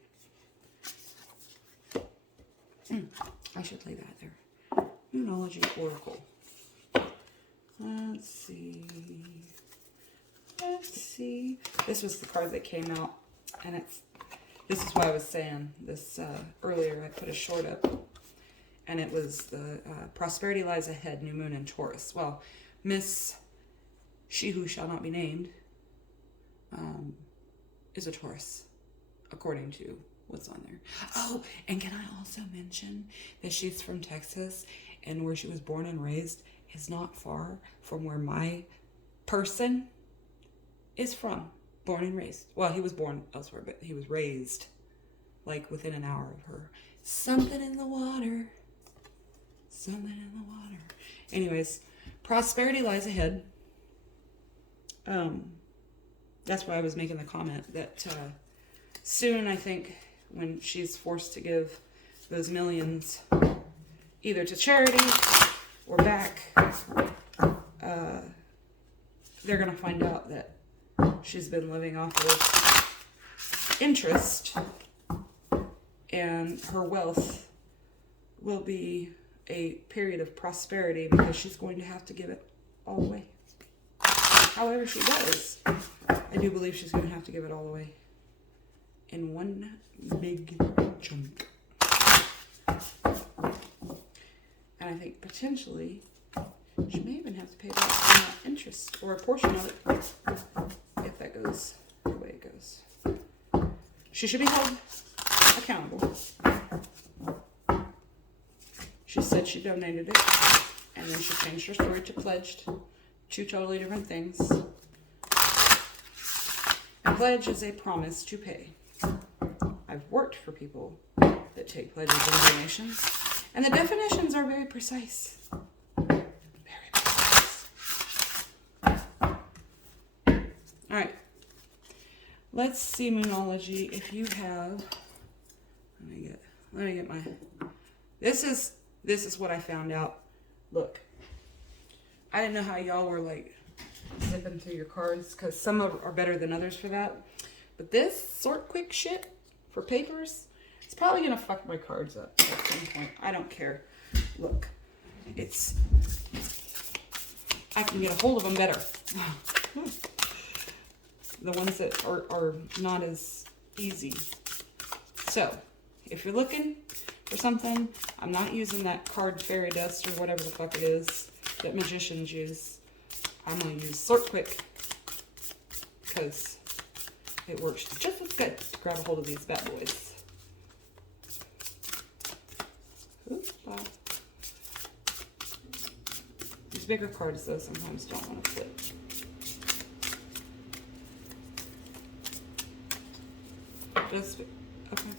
I should lay that there. Moonology Oracle. Let's see. This was the card that came out, and this is why I was saying this earlier. I put a short up, and it was the Prosperity Lies Ahead, New Moon in Taurus. Well, Miss She Who Shall Not Be Named is a Taurus, according to what's on there. Oh, and can I also mention that she's from Texas, and where she was born and raised is not far from where my person is from. Born and raised. Well, he was born elsewhere, but he was raised like within an hour of her. Something in the water. Something in the water. Anyways, prosperity lies ahead. That's why I was making the comment that soon, I think, when she's forced to give those millions either to charity or back, they're going to find out that she's been living off of interest, and her wealth will be a period of prosperity because she's going to have to give it all away. However she does, I do believe she's going to have to give it all away in one big chunk. And I think potentially she may even have to pay back some of that interest, or a portion of it, if that goes the way it goes. She should be held accountable. She said she donated it, and then she changed her story to pledged. Two totally different things. A pledge is a promise to pay. I've worked for people that take pledges and donations, and the definitions are very precise. Very precise. All right. Let's see Moonology. If you have, let me get my. This is what I found out. Look. I didn't know how y'all were like zipping through your cards, because some are better than others for that. But this sort quick shit for papers, it's probably going to fuck my cards up at some point. I don't care. Look, I can get a hold of them better. The ones that are not as easy. So, if you're looking for something, I'm not using that card fairy dust or whatever the fuck it is that magicians use. I'm going to use Sort Quick because it works just as good to grab a hold of these bad boys. Oops, wow. These bigger cards, though, sometimes don't want to flip. Just, okay.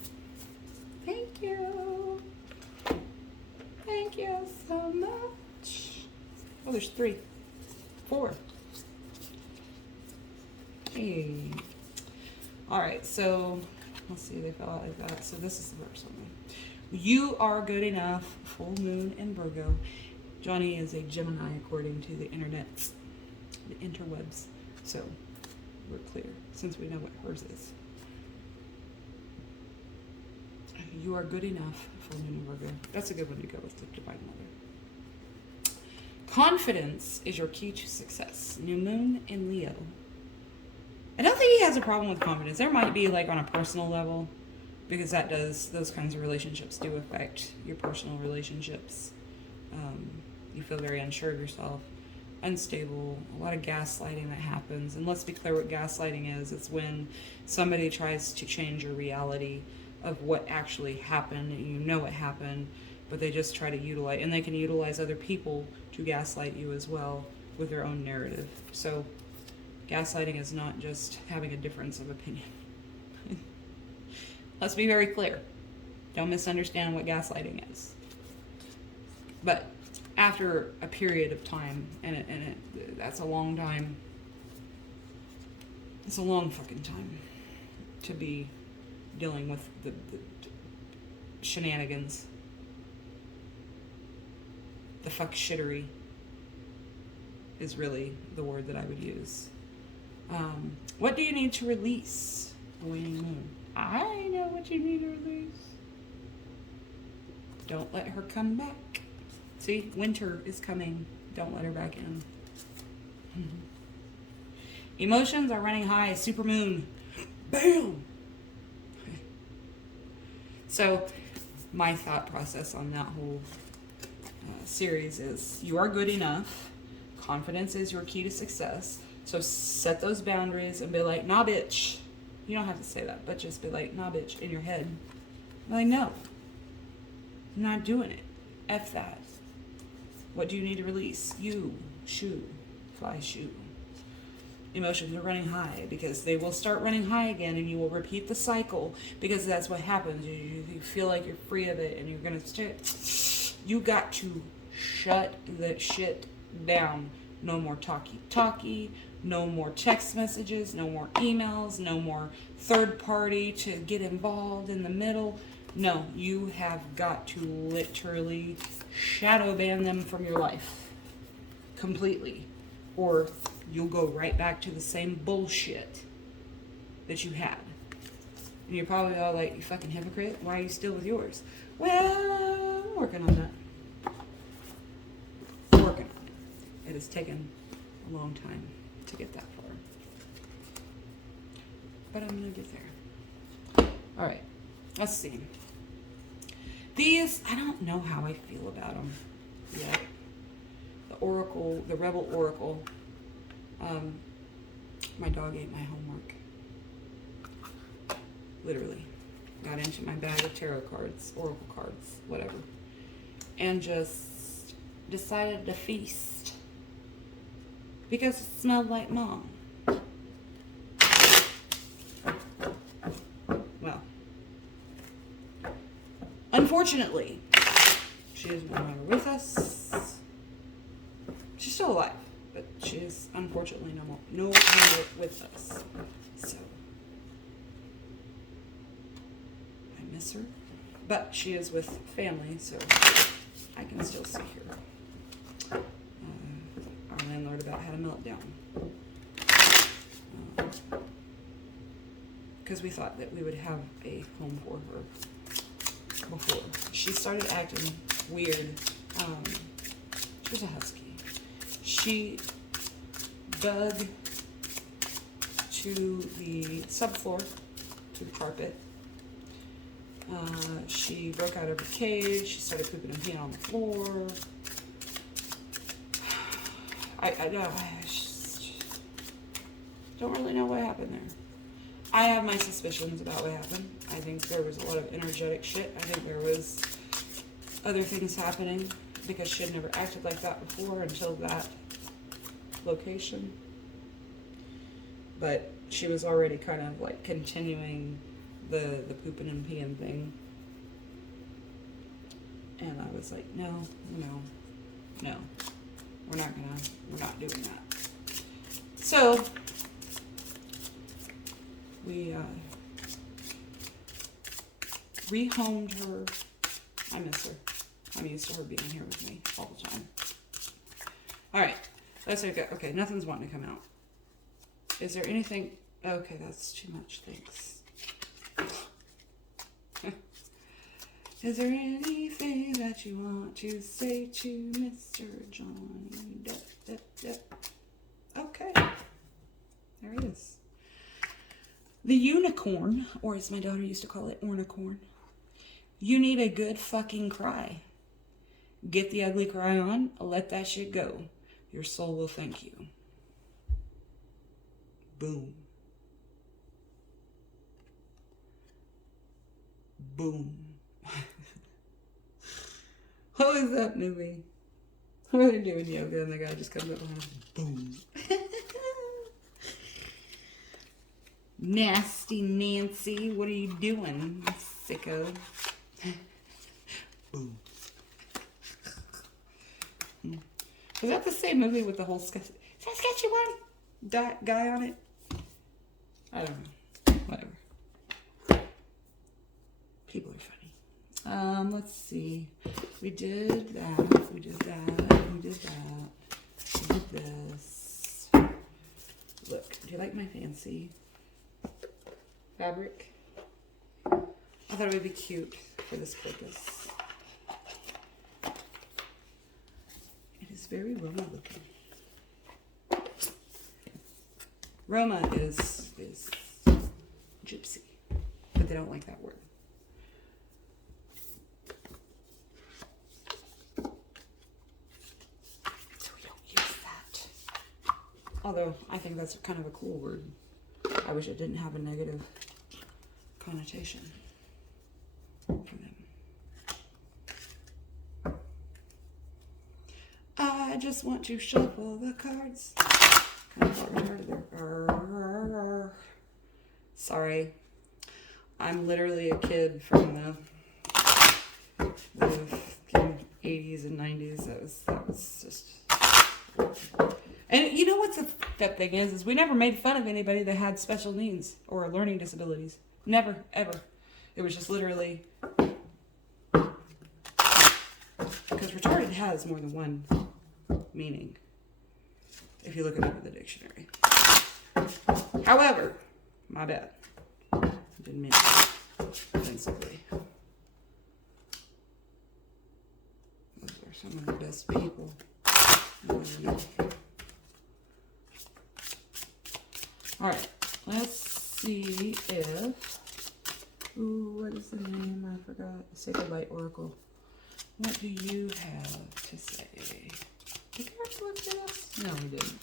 Thank you. Thank you so much. Oh, there's 3, 4. Hey. All right, so let's see, they fell out like that. So this is the first one. You are good enough. Full moon in Virgo. Johnny is a Gemini, according to the internet. the interwebs. So we're clear, since we know what hers is. You are good enough for Moon and Virgo. That's a good one to go with the Divine Mother. Confidence is your key to success. New Moon in Leo. I don't think he has a problem with confidence. There might be like on a personal level, because those kinds of relationships do affect your personal relationships. You feel very unsure of yourself, unstable, a lot of gaslighting that happens. And let's be clear what gaslighting is. It's when somebody tries to change your reality of what actually happened, and you know what happened, but they just try to utilize, and they can utilize other people to gaslight you as well with their own narrative. So gaslighting is not just having a difference of opinion. Let's be very clear. Don't misunderstand what gaslighting is. But after a period of time, and that's a long time. It's a long fucking time to be dealing with the shenanigans, the fuck shittery is really the word that I would use. What do you need to release? The waning moon. I know what you need to release. Don't let her come back. See, winter is coming. Don't let her back in. Emotions are running high. Supermoon. Bam! So, my thought process on that whole series is you are good enough. Confidence is your key to success. So set those boundaries and be like, nah, bitch. You don't have to say that, but just be like, nah, bitch, in your head. Be like, no. I'm not doing it. F that. What do you need to release? You. Shoe. Fly shoe. Emotions are running high, because they will start running high again, and you will repeat the cycle, because that's what happens. You feel like you're free of it, and you're going to you got to shut that shit down. No more talkie, no more text messages, no more emails, no more third party to get involved in the middle. No, you have got to literally shadow ban them from your life completely, or you'll go right back to the same bullshit that you had. And you're probably all like, you fucking hypocrite, why are you still with yours? Well, I'm working on that. Working on it. It has taken a long time to get that far. But I'm gonna get there. Alright, let's see. These, I don't know how I feel about them yet. The Oracle, the Rebel Oracle. My dog ate my homework. Literally. Got into my bag of tarot cards, oracle cards, whatever. And just decided to feast. Because it smelled like mom. Well. Unfortunately, she is no longer with us. She's still alive. But she is unfortunately no longer with us. So I miss her. But she is with family, so I can still see her. Our landlord about had a meltdown. Because we thought that we would have a home for her before. She started acting weird. She's a husky. She dug to the subfloor, to the carpet. She broke out of her cage. She started pooping and peeing on the floor. I just don't really know what happened there. I have my suspicions about what happened. I think there was a lot of energetic shit. I think there was other things happening, because she had never acted like that before until that location. But she was already kind of like continuing the pooping and peeing thing. And I was like, no, we're not doing that. So we rehomed her. I miss her. I'm used to her being here with me all the time. All right. That's okay. Okay, nothing's wanting to come out. Is there anything? Okay, that's too much. Thanks. Is there anything that you want to say to Mr. Johnny Depp? Okay. There he is. The unicorn, or as my daughter used to call it, ornicorn. You need a good fucking cry. Get the ugly cry on, let that shit go. Your soul will thank you. Boom. Boom. What was that movie? Where they're doing yoga and the guy just comes up behind him. Boom. Nasty Nancy, what are you doing, sicko? Boom. Was that the same movie with the whole Saskatchewan guy on it? I don't know. Whatever. People are funny. Let's see. We did that. We did that. We did that. We did this. Look, do you like my fancy fabric? I thought it would be cute for this purpose. It is very Roma looking. Roma is gypsy, but they don't like that word. So we don't use that. Although I think that's kind of a cool word. I wish it didn't have a negative connotation for them. I just want to shuffle the cards. Kind of got retarded there. Sorry. I'm literally a kid from the 80s and 90s. That was just... And you know what's that thing is we never made fun of anybody that had special needs or learning disabilities. Never, ever. It was just literally... Because retarded has more than one meaning, if you look it up in the dictionary. However, my bad. Didn't mean it offensively. Those are some of the best people. Alright, let's see if... Ooh, what is the name? I forgot. Sacred Light Oracle. What do you have to say? Did you already look at this? No, we didn't.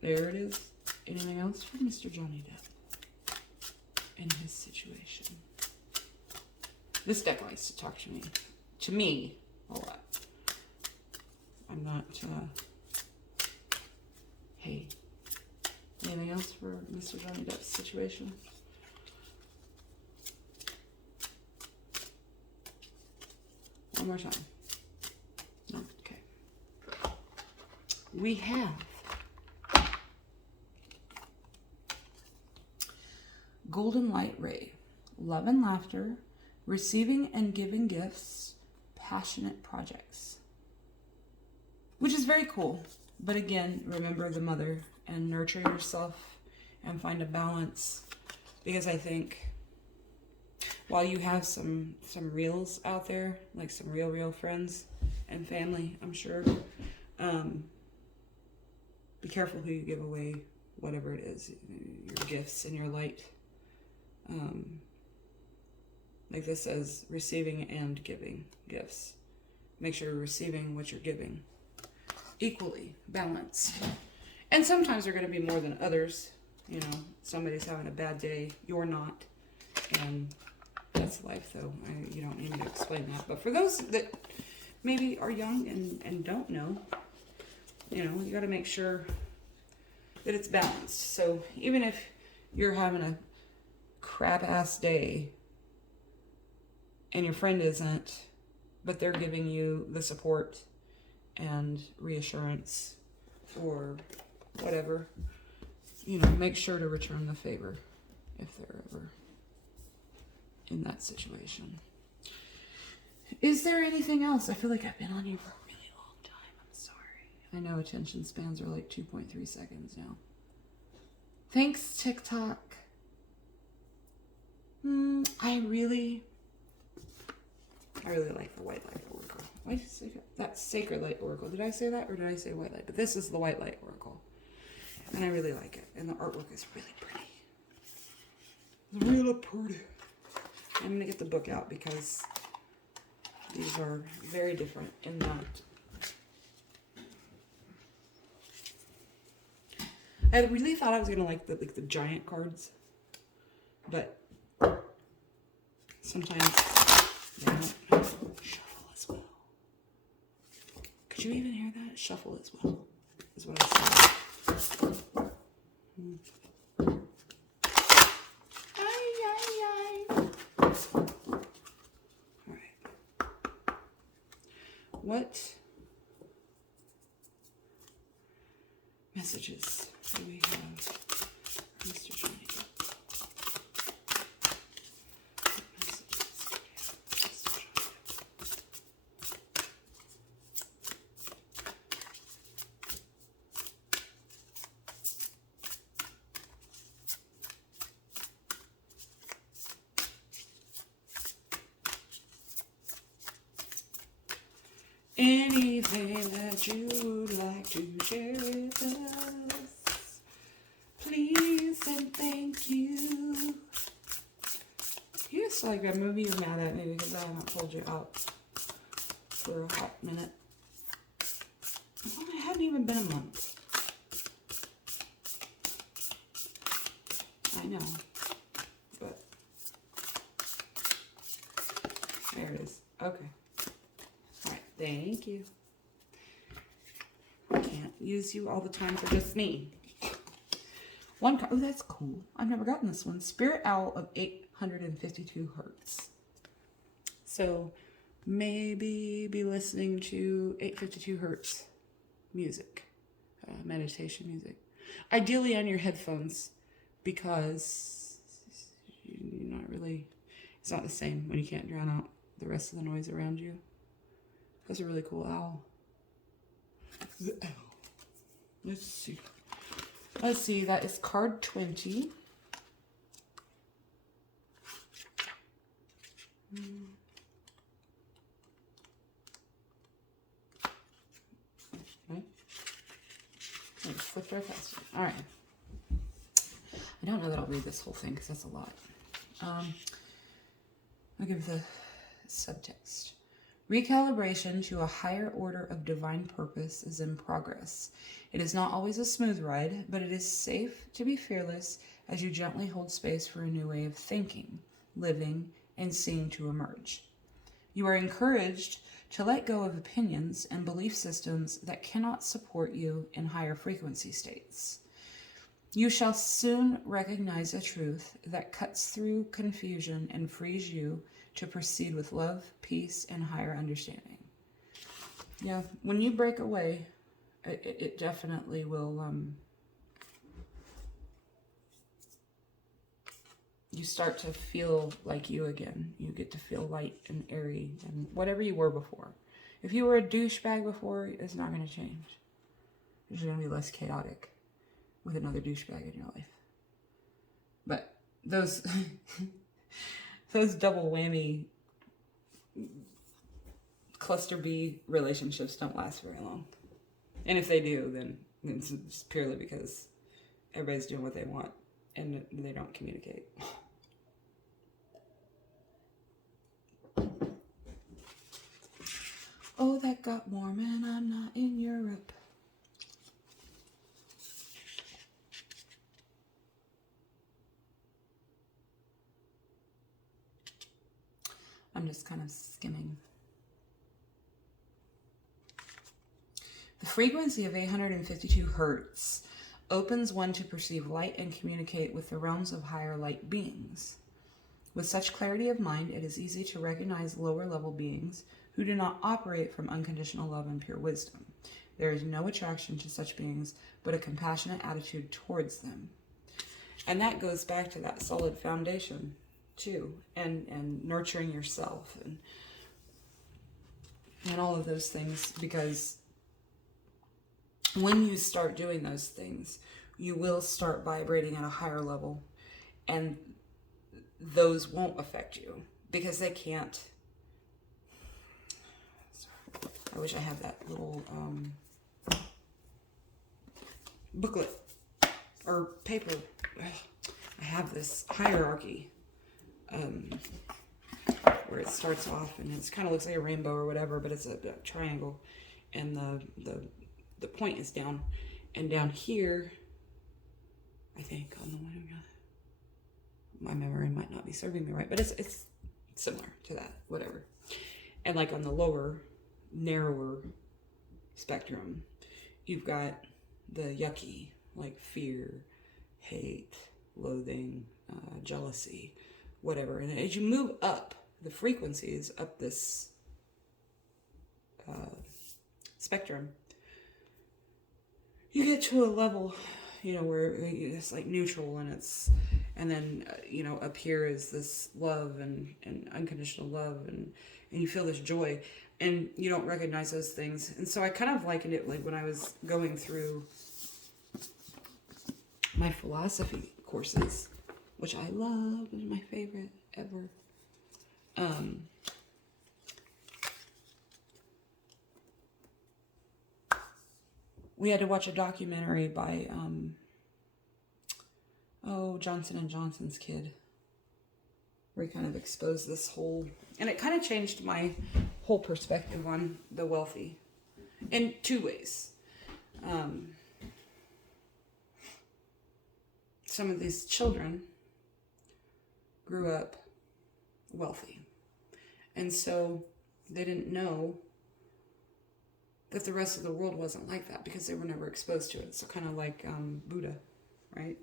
There it is. Anything else for Mr. Johnny Depp in his situation? This deck likes to talk to me a lot. I'm not, hey, anything else for Mr. Johnny Depp's situation? One more time. No? Okay. We have Golden Light Ray, love and laughter, receiving and giving gifts, passionate projects. Which is very cool. But again, remember the mother and nurture yourself and find a balance. Because I think while you have some reals out there, like some real friends and family, I'm sure, be careful who you give away, whatever it is, your gifts and your light. Like this says, receiving and giving gifts. Make sure you're receiving what you're giving equally balanced. And sometimes they're going to be more than others. You know, somebody's having a bad day, you're not. And that's life, though. You don't need me to explain that. But for those that maybe are young and don't know, you know, you got to make sure that it's balanced. So even if you're having a crap-ass day and your friend isn't, but they're giving you the support and reassurance or whatever, you know, make sure to return the favor if they're ever in that situation. Is there anything else? I feel like I've been on you for a really long time. I'm sorry. I know attention spans are like 2.3 seconds now. Thanks, TikTok. I really like the white light oracle. Why did I say that's sacred light oracle? Did I say that or did I say white light? But this is the white light oracle. And I really like it. And the artwork is really pretty. It's really pretty. I'm going to get the book out because these are very different in that I really thought I was going to like the giant cards, but sometimes they don't shuffle as well. Could you even hear that? Shuffle as well is what I said. What messages do we have, Mr. Johnny? Anything that you would like to share with us, please and thank you. You used to like that movie, you're mad at me because I haven't pulled you out for a hot minute. Well, it hadn't even been a month. I know, but there it is. Okay. Thank you. I can't use you all the time for just me. One card. Oh, that's cool. I've never gotten this one. Spirit Owl of 852 Hertz. So maybe be listening to 852 Hertz music, meditation music. Ideally on your headphones because you're not really, it's not the same when you can't drown out the rest of the noise around you. That's a really cool owl. The owl. Let's see. Let's see. That is card 20. Okay. Let's flip right past it. All right. I don't know that I'll read this whole thing because that's a lot. I'll give the subtext. Recalibration to a higher order of divine purpose is in progress. It is not always a smooth ride, but it is safe to be fearless as you gently hold space for a new way of thinking, living, and seeing to emerge. You are encouraged to let go of opinions and belief systems that cannot support you in higher frequency states. You shall soon recognize a truth that cuts through confusion and frees you to proceed with love, peace, and higher understanding. Yeah, when you break away, it definitely will, you start to feel like you again. You get to feel light and airy and whatever you were before. If you were a douchebag before, it's not going to change. It's going to be less chaotic with another douchebag in your life. But those... those double whammy cluster B relationships don't last very long. And if they do, then it's just purely because everybody's doing what they want and they don't communicate. Oh, that got warm and I'm not in Europe. I'm just kind of skimming. The frequency of 852 hertz opens one to perceive light and communicate with the realms of higher light beings. With such clarity of mind, it is easy to recognize lower level beings who do not operate from unconditional love and pure wisdom. There is no attraction to such beings, but a compassionate attitude towards them. And that goes back to that solid foundation too, and nurturing yourself and all of those things, because when you start doing those things, you will start vibrating at a higher level, and those won't affect you because they can't. I wish I had that little booklet or paper. I have this hierarchy where it starts off and it kind of looks like a rainbow or whatever, but it's a triangle, and the point is down, and down here, I think on the one, my memory might not be serving me right, but it's similar to that, whatever. And like on the lower, narrower spectrum, you've got the yucky, like fear, hate, loathing, jealousy, whatever. And as you move up the frequencies up this spectrum, you get to a level, where it's like neutral, and then up here is this love and unconditional love, and you feel this joy, and you don't recognize those things. And so I kind of likened it like when I was going through my philosophy courses, which I love, is my favorite ever. We had to watch a documentary by Johnson & Johnson's kid, where he kind of exposed this whole, and it kind of changed my whole perspective on the wealthy in two ways. Some of these children grew up wealthy, and so they didn't know that the rest of the world wasn't like that because they were never exposed to it. So kind of like Buddha, right?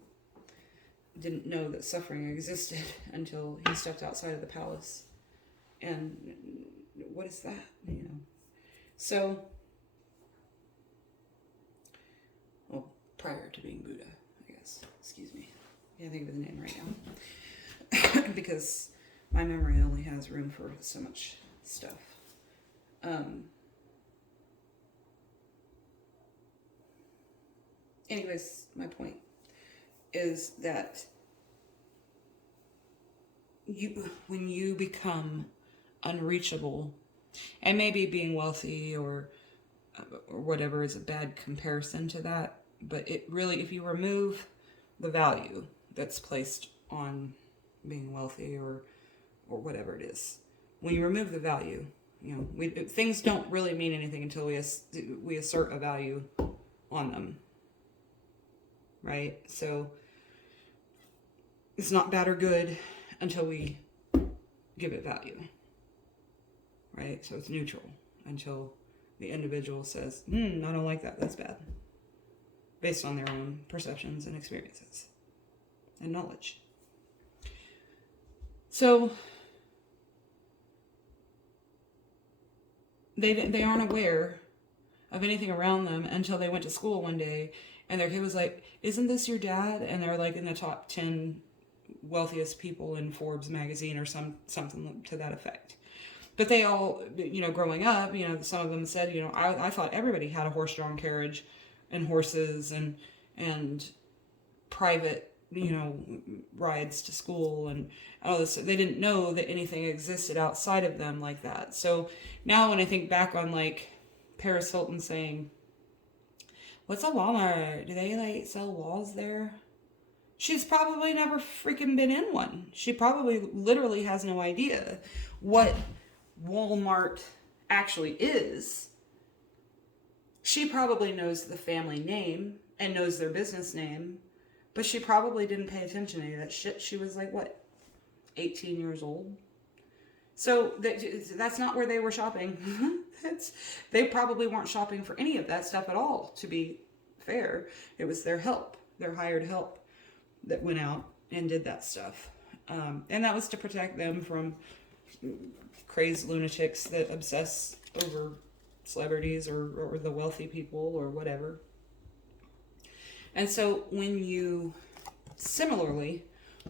Didn't know that suffering existed until he stepped outside of the palace. And what is that? So, well, prior to being Buddha, I guess. Excuse me. I can't think of the name right now. Because my memory only has room for so much stuff. Anyways, my point is that when you become unreachable, and maybe being wealthy or whatever is a bad comparison to that, but it really, if you remove the value that's placed on being wealthy or whatever it is, when you remove the value, things don't really mean anything until we assert a value on them. Right? So it's not bad or good until we give it value. Right? So it's neutral until the individual says, I don't like that, that's bad. Based on their own perceptions and experiences and knowledge. So they aren't aware of anything around them until they went to school one day and their kid was like, isn't this your dad? And they're like in the top 10 wealthiest people in Forbes magazine or something to that effect. But they all, growing up, some of them said, I thought everybody had a horse-drawn carriage and horses and private, rides to school and all this. They didn't know that anything existed outside of them like that. So now when I think back on like Paris Hilton saying, what's a Walmart? Do they sell walls there? She's probably never freaking been in one. She probably literally has no idea what Walmart actually is. She probably knows the family name and knows their business name, but she probably didn't pay attention to any of that shit. She was like, 18 years old? So that's not where they were shopping. They probably weren't shopping for any of that stuff at all, to be fair. It was their help, their hired help that went out and did that stuff. And that was to protect them from crazed lunatics that obsess over celebrities or the wealthy people or whatever. And so when you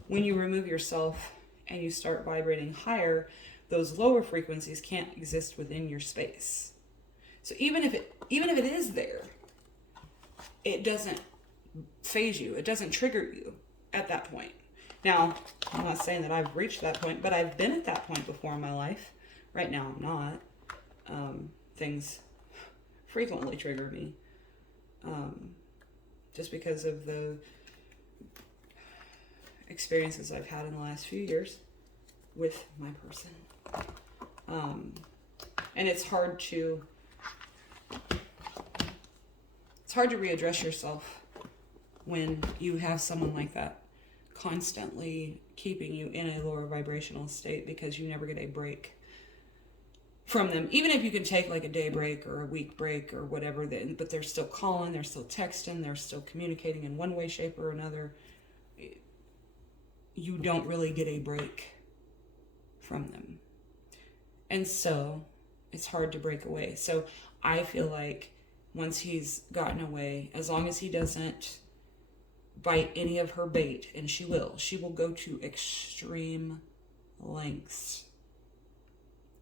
remove yourself and you start vibrating higher, those lower frequencies can't exist within your space. So even if it is there, it doesn't phase you. It doesn't trigger you at that point. Now, I'm not saying that I've reached that point, but I've been at that point before in my life. Right now, I'm not. Things frequently trigger me, just because of the experiences I've had in the last few years with my person. And it's hard to readdress yourself when you have someone like that constantly keeping you in a lower vibrational state, because you never get a break from them. Even if you can take like a day break or a week break or whatever, but they're still calling, they're still texting, they're still communicating in one way, shape, or another. You don't really get a break from them. And so it's hard to break away. So I feel like once he's gotten away, as long as he doesn't bite any of her bait, and she will go to extreme lengths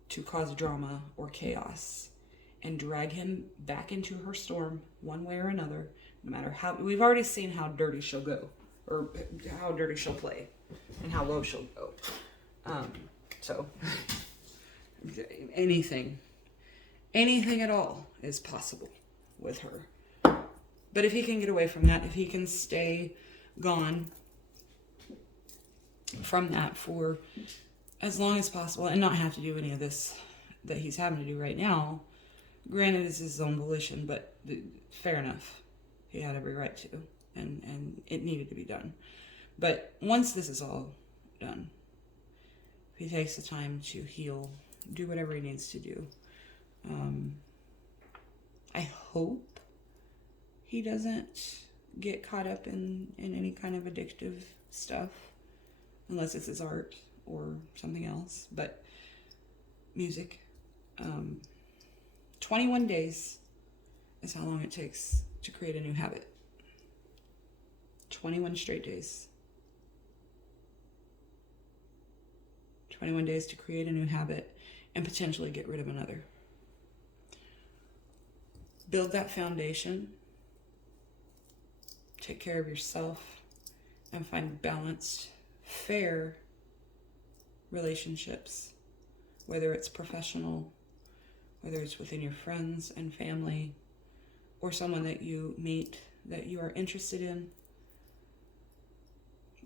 to cause drama or chaos and drag him back into her storm one way or another, no matter how. We've already seen how dirty she'll go, or how dirty she'll play, and how low she'll go. So anything at all is possible with her. But if he can get away from that, if he can stay gone from that for as long as possible and not have to do any of this that he's having to do right now, granted it's his own volition, but fair enough. He had every right to, and it needed to be done. But once this is all done, if he takes the time to heal, do whatever he needs to do, I hope he doesn't get caught up in any kind of addictive stuff, unless it's his art or something else. But music, 21 days is how long it takes to create a new habit. 21 straight days. 21 days to create a new habit and potentially get rid of another. Build that foundation. Take care of yourself and find balanced, fair relationships, whether it's professional, whether it's within your friends and family, or someone that you meet that you are interested in.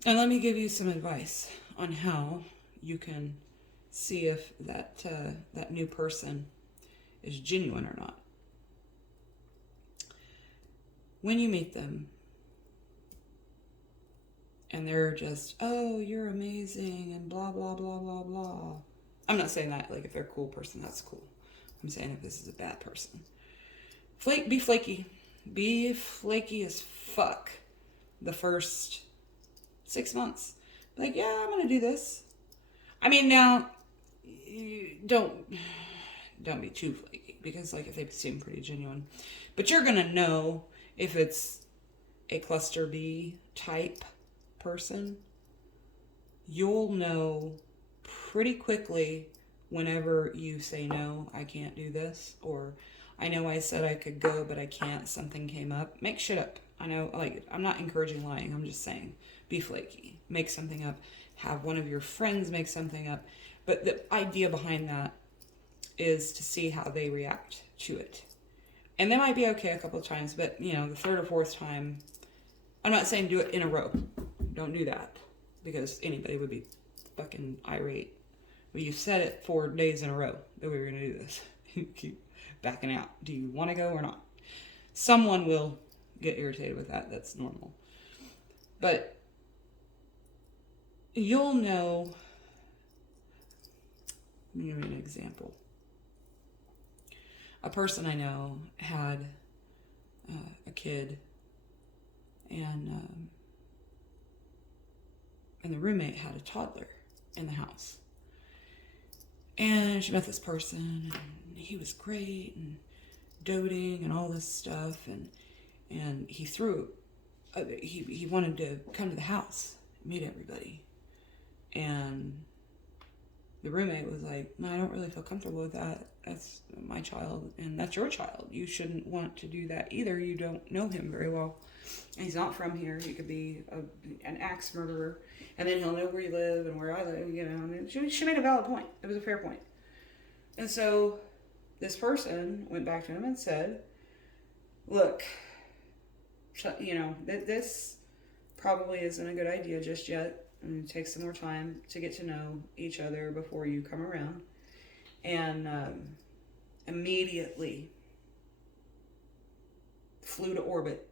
And let me give you some advice on how you can see if that new person is genuine or not. When you meet them, and they're just, oh, you're amazing, and blah, blah, blah, blah, blah. I'm not saying that, like, if they're a cool person, that's cool. I'm saying if this is a bad person. Be flaky. Be flaky as fuck the first 6 months. Like, yeah, I'm going to do this. I mean, now, don't be too flaky, because, like, if they seem pretty genuine. But you're going to know if it's a cluster B type person. You'll know pretty quickly whenever you say, no, I can't do this, or I know I said I could go, but I can't, something came up. Make shit up. I know, like, I'm not encouraging lying, I'm just saying, be flaky. Make something up. Have one of your friends make something up. But the idea behind that is to see how they react to it. And they might be okay a couple of times, but, you know, the third or fourth time, I'm not saying do it in a row. Don't do that, because anybody would be fucking irate. But you said it 4 days in a row that we were going to do this. You keep backing out. Do you want to go or not? Someone will get irritated with that. That's normal. But you'll know. Let me give you an example. A person I know had a kid, and the roommate had a toddler in the house. And she met this person, and he was great, and doting, and all this stuff, and he threw, he wanted to come to the house, meet everybody, and the roommate was like, no, I don't really feel comfortable with that. That's my child, and that's your child. You shouldn't want to do that either. You don't know him very well. And he's not from here. He could be an axe murderer, and then he'll know where you live and where I live, you know. And she made a valid point. It was a fair point. And so this person went back to him and said, look, you know, this probably isn't a good idea just yet. And take some more time to get to know each other before you come around. And immediately flew to orbit,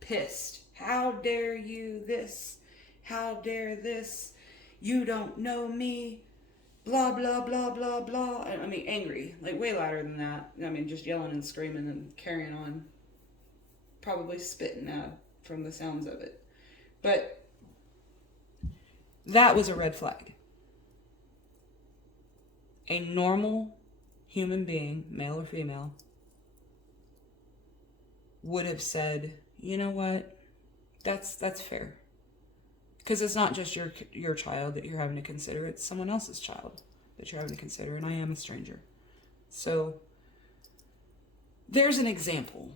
pissed. How dare you this? How dare this? You don't know me. Blah, blah, blah, blah, blah. I mean, angry. Like, way louder than that. I mean, just yelling and screaming and carrying on. Probably spitting out from the sounds of it. But that was a red flag. A normal human being, male or female, would have said, you know what, that's fair. Because it's not just your child that you're having to consider, it's someone else's child that you're having to consider, and I am a stranger. So there's an example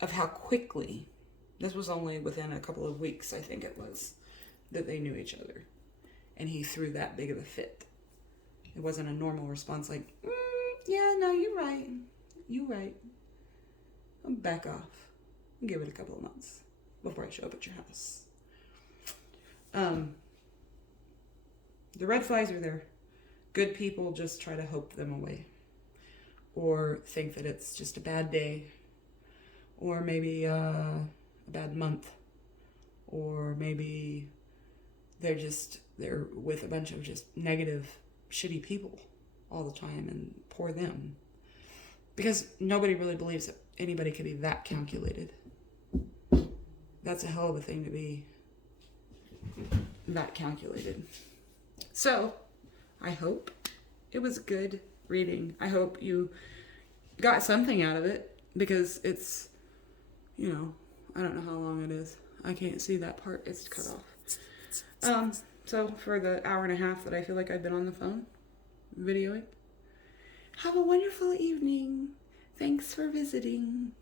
of how quickly, this was only within a couple of weeks, I think it was, that they knew each other. And he threw that big of a fit. It wasn't a normal response like, yeah, no, you're right. You're right. I'll back off. I'll give it a couple of months before I show up at your house. The red flags are there. Good people just try to hope them away. Or think that it's just a bad day. Or maybe a bad month. Or maybe they're with a bunch of just negative, shitty people all the time, and poor them. Because nobody really believes that anybody could be that calculated. That's a hell of a thing to be that calculated. So, I hope it was good reading. I hope you got something out of it, because it's, you know, I don't know how long it is. I can't see that part. It's cut off. So for the hour and a half that I feel like I've been on the phone videoing, have a wonderful evening. Thanks for visiting.